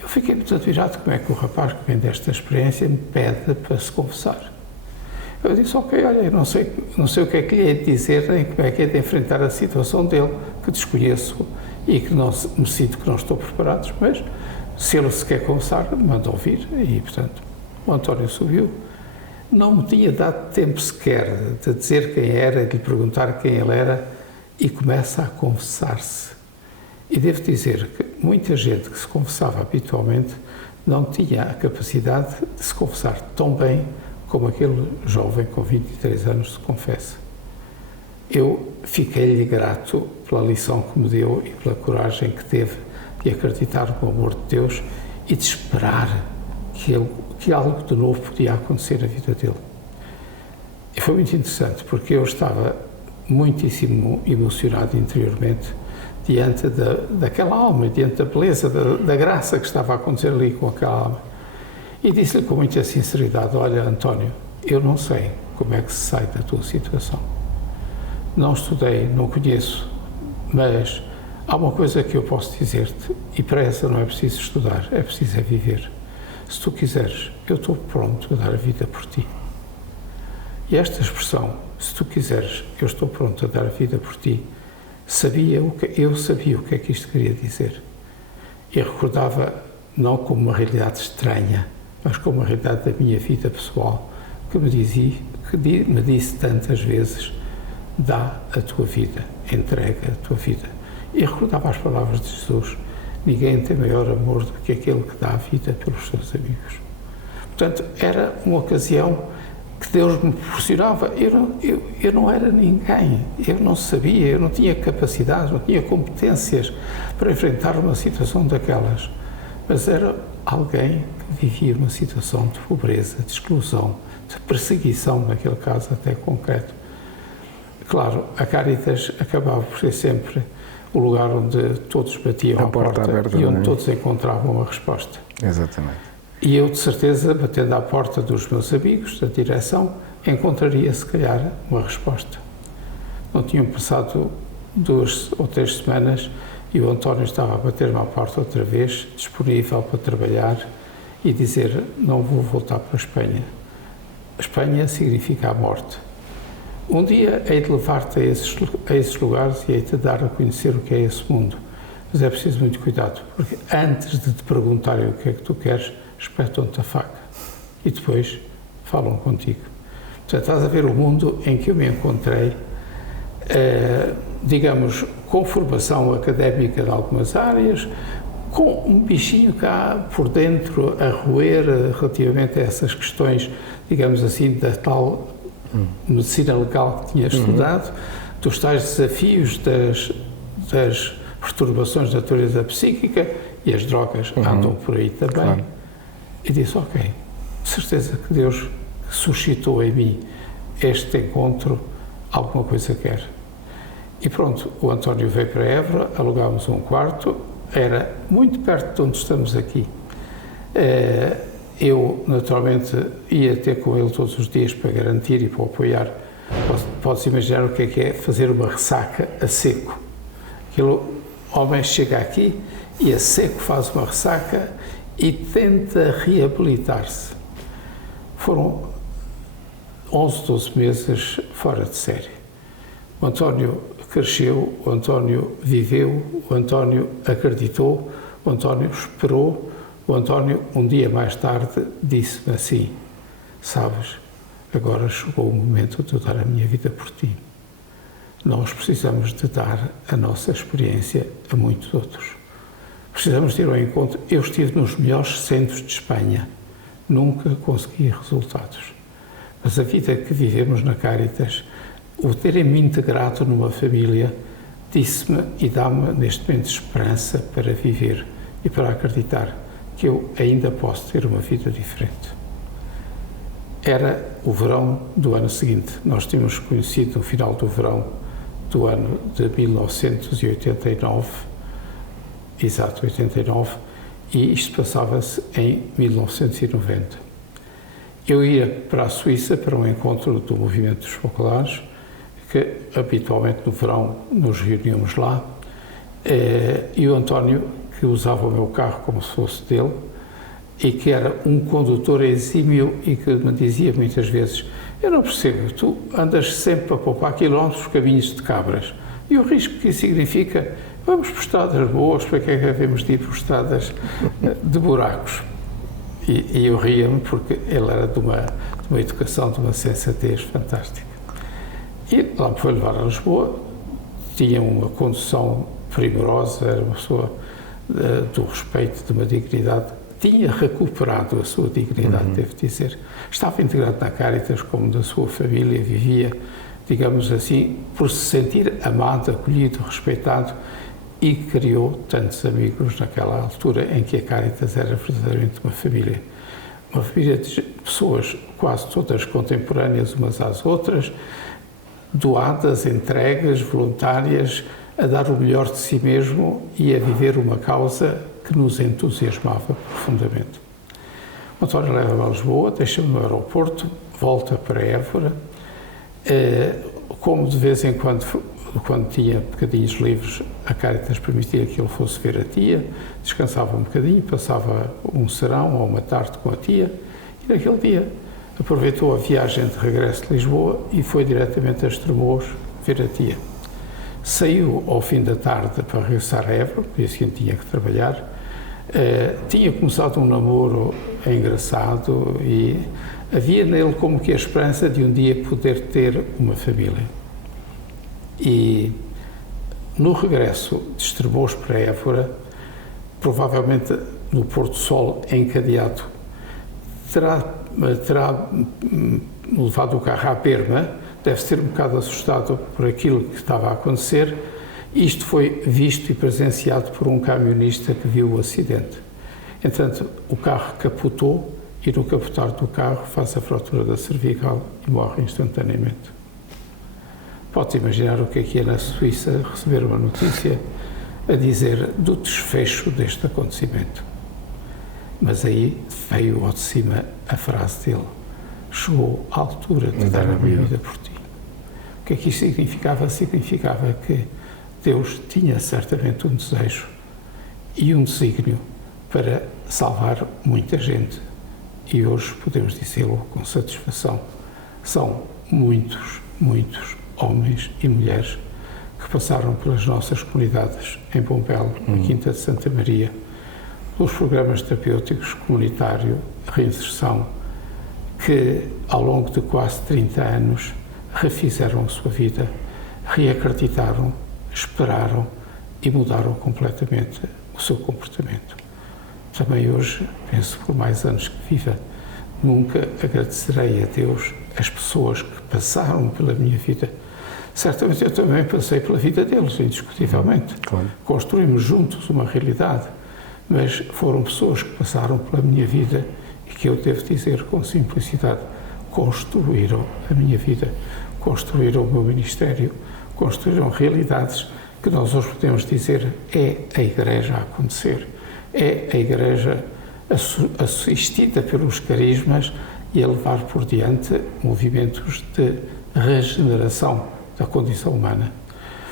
Eu fiquei muito admirado como é que o rapaz que vem desta experiência me pede para se confessar. Eu disse: ok, olha, eu não sei o que é que lhe hei de dizer, nem como é que hei de enfrentar a situação dele, que desconheço e que me sinto que não estou preparado, mas se ele se quer confessar, manda ouvir. E, portanto, o António subiu. Não me tinha dado tempo sequer de dizer quem era, de lhe perguntar quem ele era, e começa a confessar-se. E devo dizer que muita gente que se confessava habitualmente não tinha a capacidade de se confessar tão bem como aquele jovem com 23 anos se confessa. Eu fiquei-lhe grato pela lição que me deu e pela coragem que teve de acreditar no amor de Deus e de esperar que algo de novo podia acontecer na vida dele. E foi muito interessante, porque eu estava muitíssimo emocionado interiormente diante daquela alma, diante da beleza, da graça que estava a acontecer ali com aquela alma. E disse-lhe com muita sinceridade: olha, António, eu não sei como é que se sai da tua situação. Não estudei, não conheço, mas há uma coisa que eu posso dizer-te, e para essa não é preciso estudar, é preciso viver. Se tu quiseres, eu estou pronto a dar a vida por ti. E esta expressão, se tu quiseres, eu estou pronto a dar a vida por ti, eu sabia o que é que isto queria dizer. E recordava, não como uma realidade estranha, mas como uma realidade da minha vida pessoal, que me disse tantas vezes: dá a tua vida, entrega a tua vida. E recordava as palavras de Jesus: ninguém tem maior amor do que aquele que dá a vida pelos seus amigos. Portanto, era uma ocasião que Deus me proporcionava. Eu não era ninguém, eu não sabia, eu não tinha capacidades, não tinha competências para enfrentar uma situação daquelas. Mas era alguém que vivia uma situação de pobreza, de exclusão, de perseguição, naquele caso até concreto. Claro, a Cáritas acabava por ser sempre o lugar onde todos batiam a porta aberta, e onde todos encontravam a resposta. Exatamente. E eu, de certeza, batendo à porta dos meus amigos, da direção, encontraria, se calhar, uma resposta. Não tinham passado 2 ou 3 semanas e o António estava a bater-me à porta outra vez, disponível para trabalhar e dizer: não vou voltar para a Espanha. A Espanha significa a morte. Um dia hei de levar-te a esses lugares e hei de dar a conhecer o que é esse mundo. Mas é preciso muito cuidado, porque antes de te perguntarem o que é que tu queres, espetam-te a faca e depois falam contigo. Portanto, estás a ver o mundo em que eu me encontrei, digamos, com formação académica em algumas áreas, com um bichinho cá por dentro a roer relativamente a essas questões, digamos assim, da tal medicina legal que tinha estudado, dos tais desafios das perturbações da natureza psíquica, e as drogas andam por aí também. Claro. E disse, ok, certeza que Deus suscitou em mim este encontro, alguma coisa quer. E pronto, o António veio para Évora, alugámos um quarto, era muito perto de onde estamos aqui. Eu, naturalmente, ia ter com ele todos os dias para garantir e para apoiar. Podes imaginar o que é fazer uma ressaca a seco. O homem chega aqui e a seco faz uma ressaca e tenta reabilitar-se. Foram 11, 12 meses fora de série. O António cresceu, o António viveu, o António acreditou, o António esperou, o António, um dia mais tarde, disse-me assim, sabes, agora chegou o momento de eu dar a minha vida por ti. Nós precisamos de dar a nossa experiência a muitos outros. Precisamos de ir ao encontro. Eu estive nos melhores centros de Espanha, nunca consegui resultados. Mas a vida que vivemos na Cáritas, o terem-me integrado numa família, disse-me e dá-me neste momento esperança para viver e para acreditar que eu ainda posso ter uma vida diferente. Era o verão do ano seguinte. Nós tínhamos conhecido no final do verão do ano de 1989, exato, 89, e isto passava-se em 1990. Eu ia para a Suíça para um encontro do Movimento dos Focolares, que habitualmente no verão nos reuníamos lá, e o António, que usava o meu carro como se fosse dele, e que era um condutor exímio e que me dizia muitas vezes, eu não percebo, tu andas sempre a poupar quilómetros por caminhos de cabras, e o risco que isso significa, vamos por estradas boas, para que é que devemos de ir por estradas de buracos? E eu ria-me porque ele era de uma educação, de uma sensatez fantástica. E lá me foi levar a Lisboa, tinha uma condução primorosa, era uma pessoa do respeito, de uma dignidade, tinha recuperado a sua dignidade, devo dizer. Estava integrado na Cáritas como da sua família, vivia, digamos assim, por se sentir amado, acolhido, respeitado, e criou tantos amigos naquela altura em que a Cáritas era verdadeiramente uma família de pessoas quase todas contemporâneas umas às outras, doadas, entregues, voluntárias, a dar o melhor de si mesmo e a viver uma causa que nos entusiasmava profundamente. O António leva-me a Lisboa, deixa-me no aeroporto, volta para Évora, como de vez em quando tinha bocadinhos livres, a Cáritas permitia que ele fosse ver a tia, descansava um bocadinho, passava um serão ou uma tarde com a tia, e naquele dia aproveitou a viagem de regresso de Lisboa e foi diretamente a Estremoz ver a tia. Saiu ao fim da tarde para regressar a Évora, porque dia seguinte tinha que trabalhar, tinha começado um namoro engraçado e havia nele como que a esperança de um dia poder ter uma família. E no regresso de Estremoz para Évora, provavelmente no Porto Sol encadeado, terá levado o carro à berma, deve ser um bocado assustado por aquilo que estava a acontecer. Isto foi visto e presenciado por um camionista que viu o acidente. Entretanto, o carro capotou e no capotar do carro faz a fratura da cervical e morre instantaneamente. Pode imaginar o que é na Suíça receber uma notícia a dizer do desfecho deste acontecimento. Mas aí veio ao de cima a frase dele: chegou a altura de dar a minha vida por ti. O que é que isto significava? Significava que Deus tinha certamente um desejo e um desígnio para salvar muita gente. E hoje podemos dizê-lo com satisfação. São muitos, muitos homens e mulheres que passaram pelas nossas comunidades em Pompelo, na Quinta de Santa Maria, pelos programas terapêuticos comunitário, reinserção, que ao longo de quase 30 anos refizeram a sua vida, reacreditaram, esperaram e mudaram completamente o seu comportamento. Também hoje, penso por mais anos que viva, nunca agradecerei a Deus as pessoas que passaram pela minha vida. Certamente eu também passei pela vida deles, indiscutivelmente. Claro. Construímos juntos uma realidade, mas foram pessoas que passaram pela minha vida e que eu devo dizer com simplicidade, construíram a minha vida, construíram o meu ministério, construíram realidades que nós hoje podemos dizer é a Igreja a acontecer, é a Igreja assistida pelos carismas e a levar por diante movimentos de regeneração da condição humana.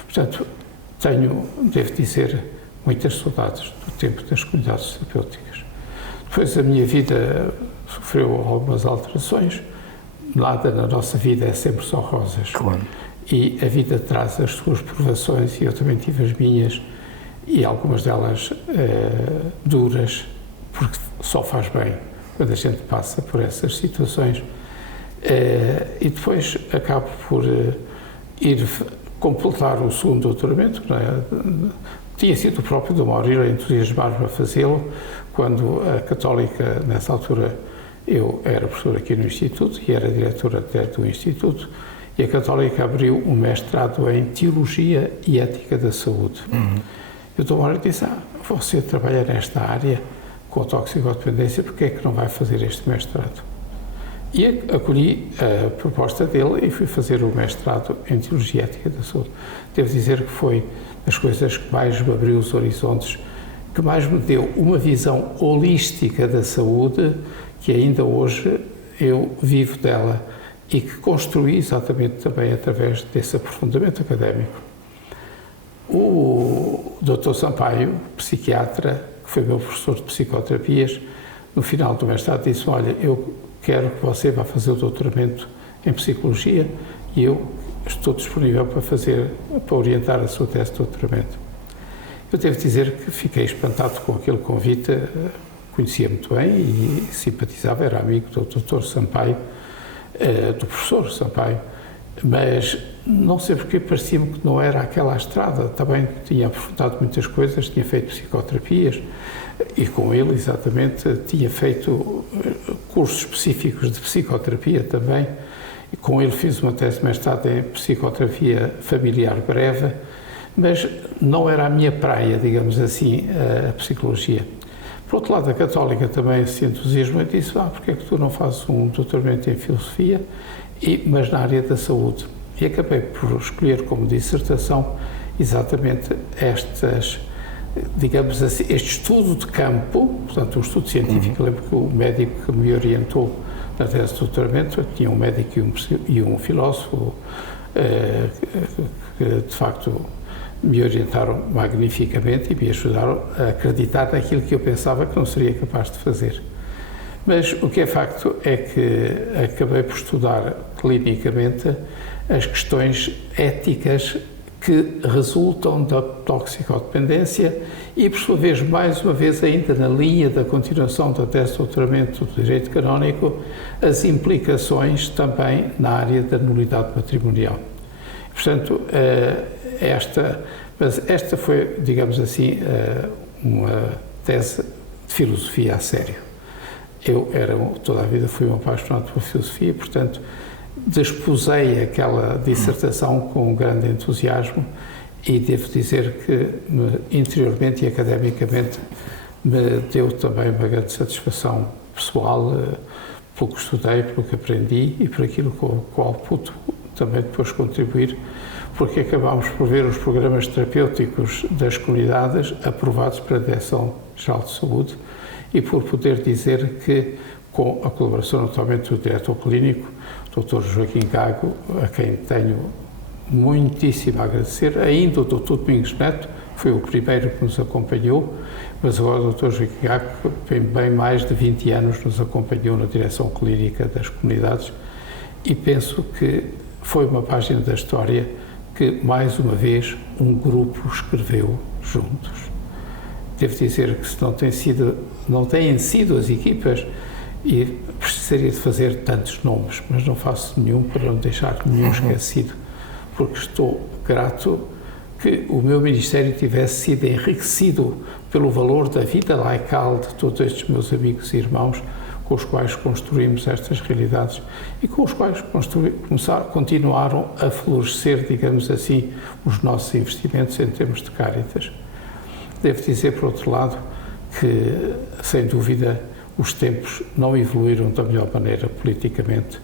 Portanto, devo dizer, muitas saudades do tempo das comunidades terapêuticas. Depois a minha vida sofreu algumas alterações, nada na nossa vida é sempre só rosas. Claro. E a vida traz as suas provações, e eu também tive as minhas, e algumas delas duras, porque só faz bem quando a gente passa por essas situações. E depois acabo por ir completar o segundo doutoramento. Tinha sido o próprio Dom Maurílio a entusiasmar-me a fazê-lo, quando a Católica, nessa altura, eu era professor aqui no Instituto e era diretor até do Instituto, e a Católica abriu um mestrado em Teologia e Ética da Saúde. E o Dom Maurílio disse, você trabalha nesta área com toxicodependência, porque é que não vai fazer este mestrado? E acolhi a proposta dele e fui fazer o mestrado em Teologia e Ética da Saúde. Devo dizer que foi das coisas que mais me abriu os horizontes, que mais me deu uma visão holística da saúde, que ainda hoje eu vivo dela e que construí exatamente também através desse aprofundamento académico. O Dr. Sampaio, psiquiatra, que foi meu professor de psicoterapias, no final do mestrado disse, olha, eu quero que você vá fazer o doutoramento em psicologia e eu estou disponível para orientar a sua tese de doutoramento. Eu devo dizer que fiquei espantado com aquele convite, conhecia muito bem e simpatizava, era amigo do Dr. Sampaio, do professor Sampaio, mas não sei porque parecia-me que não era aquela a estrada. Também tinha aprofundado muitas coisas, tinha feito psicoterapias e com ele exatamente tinha feito cursos específicos de psicoterapia também. E com ele fiz uma tese de mestrado em psicoterapia familiar breve, mas não era a minha praia, digamos assim, a psicologia. Por outro lado, a Católica também se entusiasmou e disse, porque é que tu não fazes um doutoramento em filosofia, mas na área da saúde? E acabei por escolher como dissertação exatamente digamos assim, este estudo de campo, portanto, um estudo científico. Lembro que o médico que me orientou na tese de doutoramento, tinha um médico e um filósofo, que de facto me orientaram magnificamente e me ajudaram a acreditar naquilo que eu pensava que não seria capaz de fazer. Mas o que é facto é que acabei por estudar clinicamente as questões éticas que resultam da toxicodependência e, por sua vez, mais uma vez, ainda na linha da continuação da tese de doutoramento do direito canónico, as implicações também na área da nulidade matrimonial. Portanto, esta foi, digamos assim, uma tese de filosofia a sério. Eu toda a vida fui um apaixonado por filosofia, portanto, disposei aquela dissertação com um grande entusiasmo e devo dizer que interiormente e academicamente me deu também uma grande satisfação pessoal pelo que estudei, pelo que aprendi e por aquilo com o qual pude também depois contribuir, porque acabámos por ver os programas terapêuticos das comunidades aprovados pela Direção-Geral de Saúde e por poder dizer que, com a colaboração naturalmente do diretor clínico, Dr. Joaquim Gago, a quem tenho muitíssimo a agradecer, ainda o Dr. Domingos Neto, foi o primeiro que nos acompanhou, mas agora o Dr. Joaquim Gago, tem bem mais de 20 anos, nos acompanhou na direção clínica das comunidades e penso que foi uma página da história que, mais uma vez, um grupo escreveu juntos. Devo dizer que se não têm sido as equipas, e precisaria de fazer tantos nomes, mas não faço nenhum para não deixar nenhum esquecido. porque estou grato que o meu Ministério tivesse sido enriquecido pelo valor da vida laical de todos estes meus amigos e irmãos com os quais construímos estas realidades e com os quais continuaram a florescer, digamos assim, os nossos investimentos em termos de Cáritas. Devo dizer, por outro lado, que, sem dúvida, os tempos não evoluíram da melhor maneira politicamente,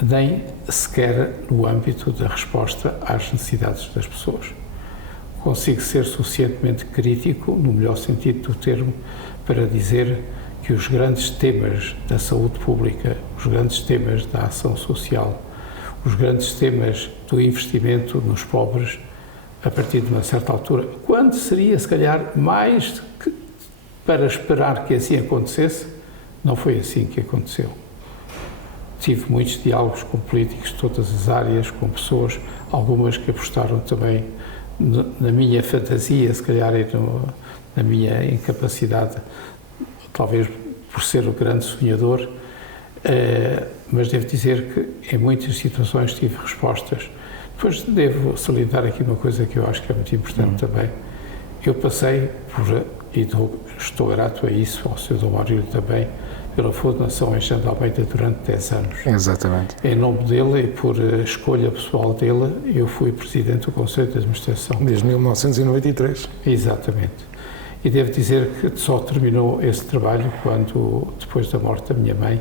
nem sequer no âmbito da resposta às necessidades das pessoas. Consigo ser suficientemente crítico, no melhor sentido do termo, para dizer que os grandes temas da saúde pública, os grandes temas da ação social, os grandes temas do investimento nos pobres, a partir de uma certa altura, quando seria, se calhar, mais que para esperar que assim acontecesse, não foi assim que aconteceu. Tive muitos diálogos com políticos de todas as áreas, com pessoas, algumas que apostaram também na minha fantasia, se calhar na minha incapacidade, talvez por ser o grande sonhador, mas devo dizer que em muitas situações tive respostas. Depois devo salientar aqui uma coisa que eu acho que é muito importante também. Eu passei por, e estou grato a isso, ao Sr. Dom Maurílio também, pela Fundação Enxame de Almeida durante 10 anos. Exatamente. Em nome dele e por escolha pessoal dele, eu fui Presidente do Conselho de Administração. Desde 1993. Exatamente. E devo dizer que só terminou esse trabalho quando, depois da morte da minha mãe,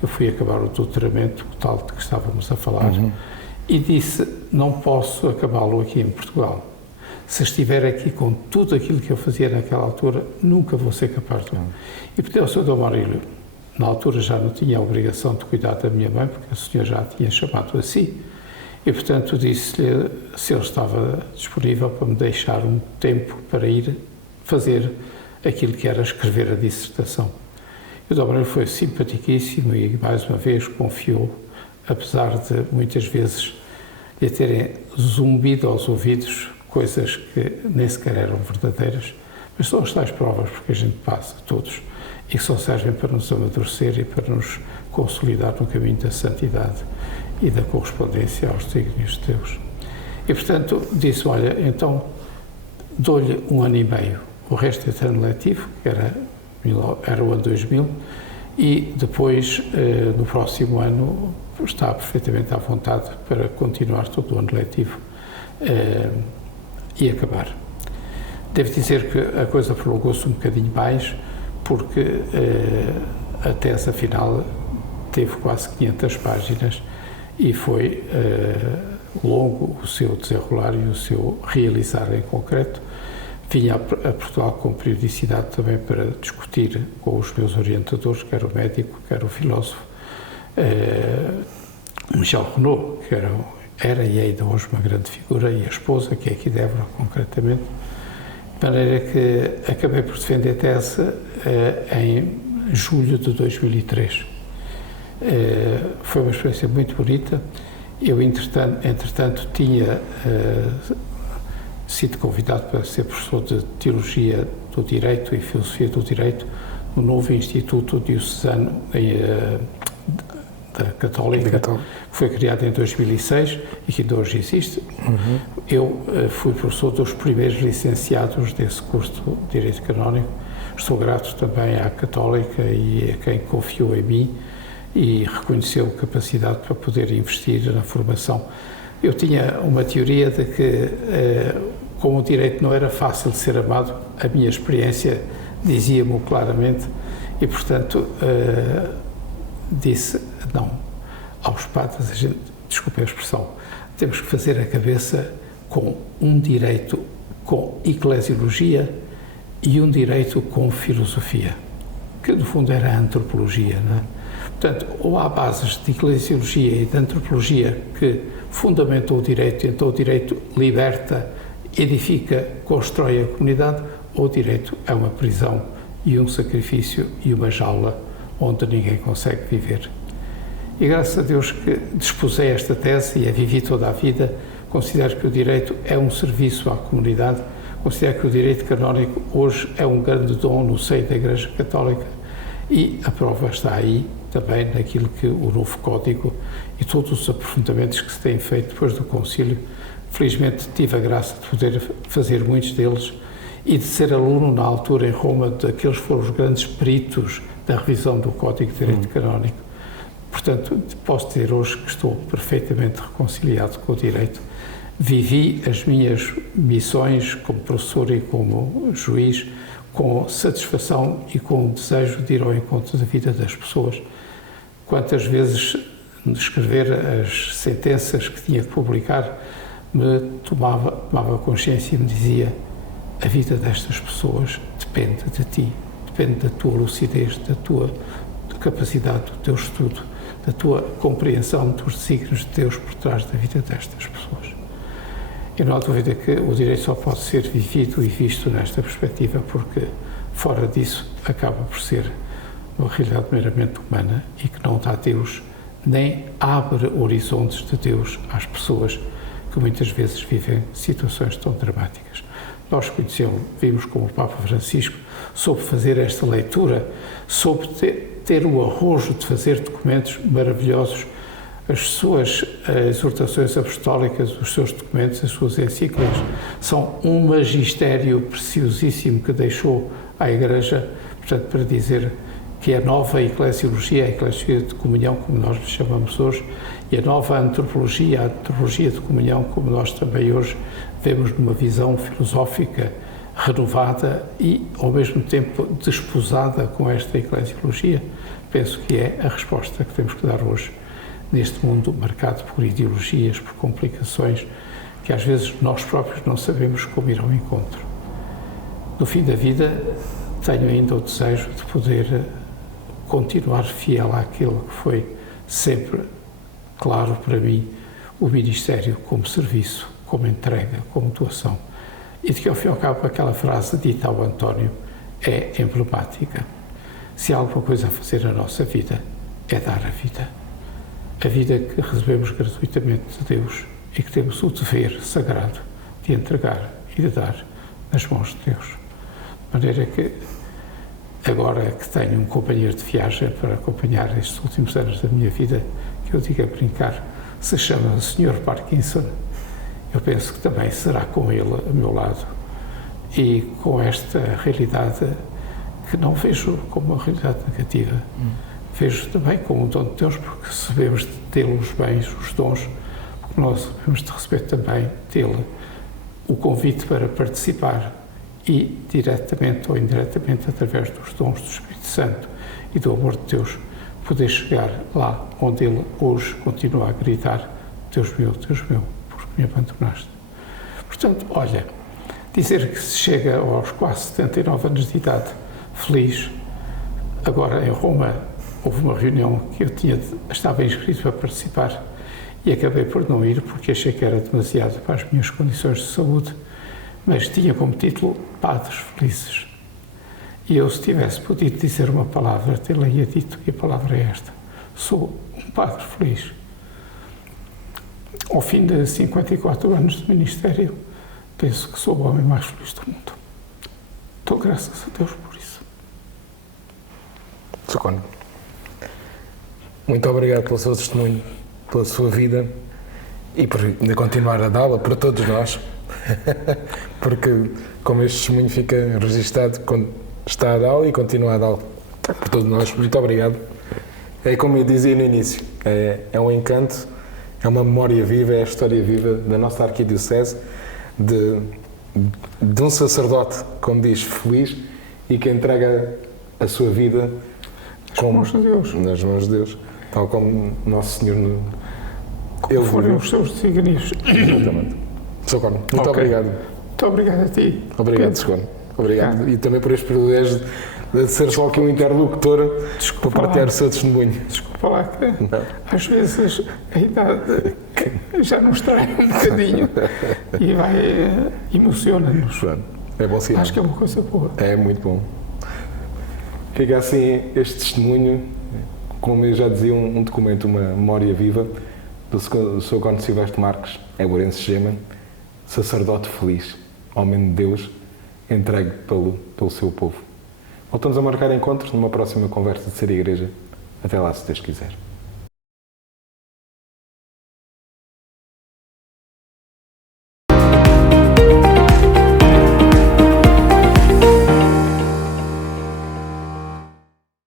eu fui acabar o doutoramento, o tal de que estávamos a falar, e disse, não posso acabá-lo aqui em Portugal. Se estiver aqui com tudo aquilo que eu fazia naquela altura, nunca vou ser capaz de... E pedi ao Sr. Dom Maurílio, na altura já não tinha a obrigação de cuidar da minha mãe, porque o senhor já a tinha chamado a si, e portanto disse-lhe se ele estava disponível para me deixar um tempo para ir fazer aquilo que era escrever a dissertação. E o Dom Maurílio foi simpaticíssimo e, mais uma vez, confiou, apesar de muitas vezes lhe terem zumbido aos ouvidos coisas que nem sequer eram verdadeiras, mas são as tais provas porque a gente passa, todos, e que só servem para nos amadurecer e para nos consolidar no caminho da santidade e da correspondência aos desígnios de Deus. E, portanto, disse, olha, então, dou-lhe 1 ano e meio, o resto é ano letivo, que era o ano 2000, e depois, no próximo ano, está perfeitamente à vontade para continuar todo o ano letivo e acabar. Devo dizer que a coisa prolongou-se um bocadinho mais, porque a tese, afinal, teve quase 500 páginas e foi longo o seu desenrolar e o seu realizar em concreto. Vinha a Portugal com periodicidade também para discutir com os meus orientadores, quer o médico, quer o filósofo, Michel Renaud, que era e é ainda hoje uma grande figura, e a esposa, que é aqui Débora, concretamente, de maneira que acabei por defender a tese em julho de 2003. Foi uma experiência muito bonita. Eu, entretanto tinha sido convidado para ser professor de Teologia do Direito e Filosofia do Direito no novo Instituto Diocesano da Católica, que foi criado em 2006 e que ainda hoje existe. Eu fui professor dos primeiros licenciados desse curso de Direito Canónico. Estou grato também à Católica e a quem confiou em mim e reconheceu capacidade para poder investir na formação. Eu tinha uma teoria de que, como o direito não era fácil de ser amado, a minha experiência dizia-me claramente e, portanto, disse, não, aos padres, a gente, desculpe a expressão, temos que fazer a cabeça com um direito com eclesiologia e um direito com filosofia, que no fundo era a antropologia, não é? Portanto, ou há bases de eclesiologia e de antropologia que fundamentam o direito, então o direito liberta, edifica, constrói a comunidade, ou o direito é uma prisão e um sacrifício e uma jaula onde ninguém consegue viver. E graças a Deus que dispusei esta tese e a vivi toda a vida, considero que o direito é um serviço à comunidade, considero que o direito canónico hoje é um grande dom no seio da Igreja Católica e a prova está aí, também naquilo que o novo Código e todos os aprofundamentos que se têm feito depois do Concílio. Felizmente tive a graça de poder fazer muitos deles e de ser aluno na altura em Roma daqueles que foram os grandes peritos da revisão do Código de Direito Canónico. Portanto, posso dizer hoje que estou perfeitamente reconciliado com o direito. Vivi as minhas missões como professor e como juiz com satisfação e com o desejo de ir ao encontro da vida das pessoas. Quantas vezes, de escrever as sentenças que tinha que publicar, me tomava consciência e me dizia: a vida destas pessoas depende de ti, depende da tua lucidez, da tua capacidade, do teu estudo, da tua compreensão dos desígnios de Deus por trás da vida destas pessoas. E não há dúvida que o direito só pode ser vivido e visto nesta perspectiva, porque fora disso acaba por ser uma realidade meramente humana e que não dá Deus, nem abre horizontes de Deus às pessoas que muitas vezes vivem situações tão dramáticas. Nós vimos como o Papa Francisco soube fazer esta leitura, soube ter o arrojo de fazer documentos maravilhosos, as suas exortações apostólicas, os seus documentos, as suas encíclicas, são um magistério preciosíssimo que deixou à Igreja, portanto, para dizer que a nova eclesiologia, a eclesiologia de comunhão, como nós lhe chamamos hoje, e a nova antropologia, a antropologia de comunhão, como nós também hoje vemos numa visão filosófica renovada e, ao mesmo tempo, desposada com esta eclesiologia, penso que é a resposta que temos que dar hoje neste mundo marcado por ideologias, por complicações, que às vezes nós próprios não sabemos como ir ao encontro. No fim da vida, tenho ainda o desejo de poder continuar fiel àquele que foi sempre claro para mim, o ministério como serviço, como entrega, como doação. E de que, ao fim e ao cabo, aquela frase dita ao António é emblemática. Se há alguma coisa a fazer na nossa vida, é dar a vida. A vida que recebemos gratuitamente de Deus e que temos o dever sagrado de entregar e de dar nas mãos de Deus. De maneira que, agora que tenho um companheiro de viagem para acompanhar estes últimos anos da minha vida, que eu digo a brincar, se chama Sr. Parkinson, eu penso que também será com ele ao meu lado e com esta realidade que não vejo como uma realidade negativa. Vejo também como um dom de Deus, porque sabemos de tê-lo os bens, os dons, porque nós sabemos de receber também dele o convite para participar e, diretamente ou indiretamente, através dos dons do Espírito Santo e do amor de Deus, poder chegar lá onde ele hoje continua a gritar: Deus meu, porque me abandonaste. Portanto, olha, dizer que se chega aos quase 79 anos de idade feliz. Agora, em Roma, houve uma reunião que eu estava inscrito para participar e acabei por não ir porque achei que era demasiado para as minhas condições de saúde, mas tinha como título Padres Felizes. E eu, se tivesse podido dizer uma palavra, te-la-ia dito, e a palavra é esta: sou um padre feliz. Ao fim de 54 anos de ministério, penso que sou o homem mais feliz do mundo. Dou graças a Deus por isso. Sr. Cônego, muito obrigado pelo seu testemunho, pela sua vida e por ainda continuar a dá-la para todos nós, porque como este testemunho fica registado, está a dá-lo e continua a dá-lo por todos nós. Muito obrigado. É como eu dizia no início, é um encanto, é uma memória viva, é a história viva da nossa arquidiocese, de um sacerdote, como diz, feliz e que entrega a sua vida nas mãos de Deus, tal como Nosso Senhor ele foram os seus desígnios. Exatamente. Sr. Cônego, muito obrigado. Muito obrigado a ti. Obrigado, Sr. Cônego. Obrigado. E também por este privilégio de ser só aqui um interlocutor para partilhar o seu testemunho. Desculpa lá que às vezes a idade já nos trai um bocadinho e emociona-nos. É bom sinal. Acho que é uma coisa boa. É muito bom. Fica assim este testemunho, como eu já dizia, um documento, uma memória viva do Sr. Cônego Silvestre Marques, éborense gema, sacerdote feliz, homem de Deus, entregue pelo seu povo. Voltamos a marcar encontros numa próxima conversa de Ser Igreja. Até lá, se Deus quiser.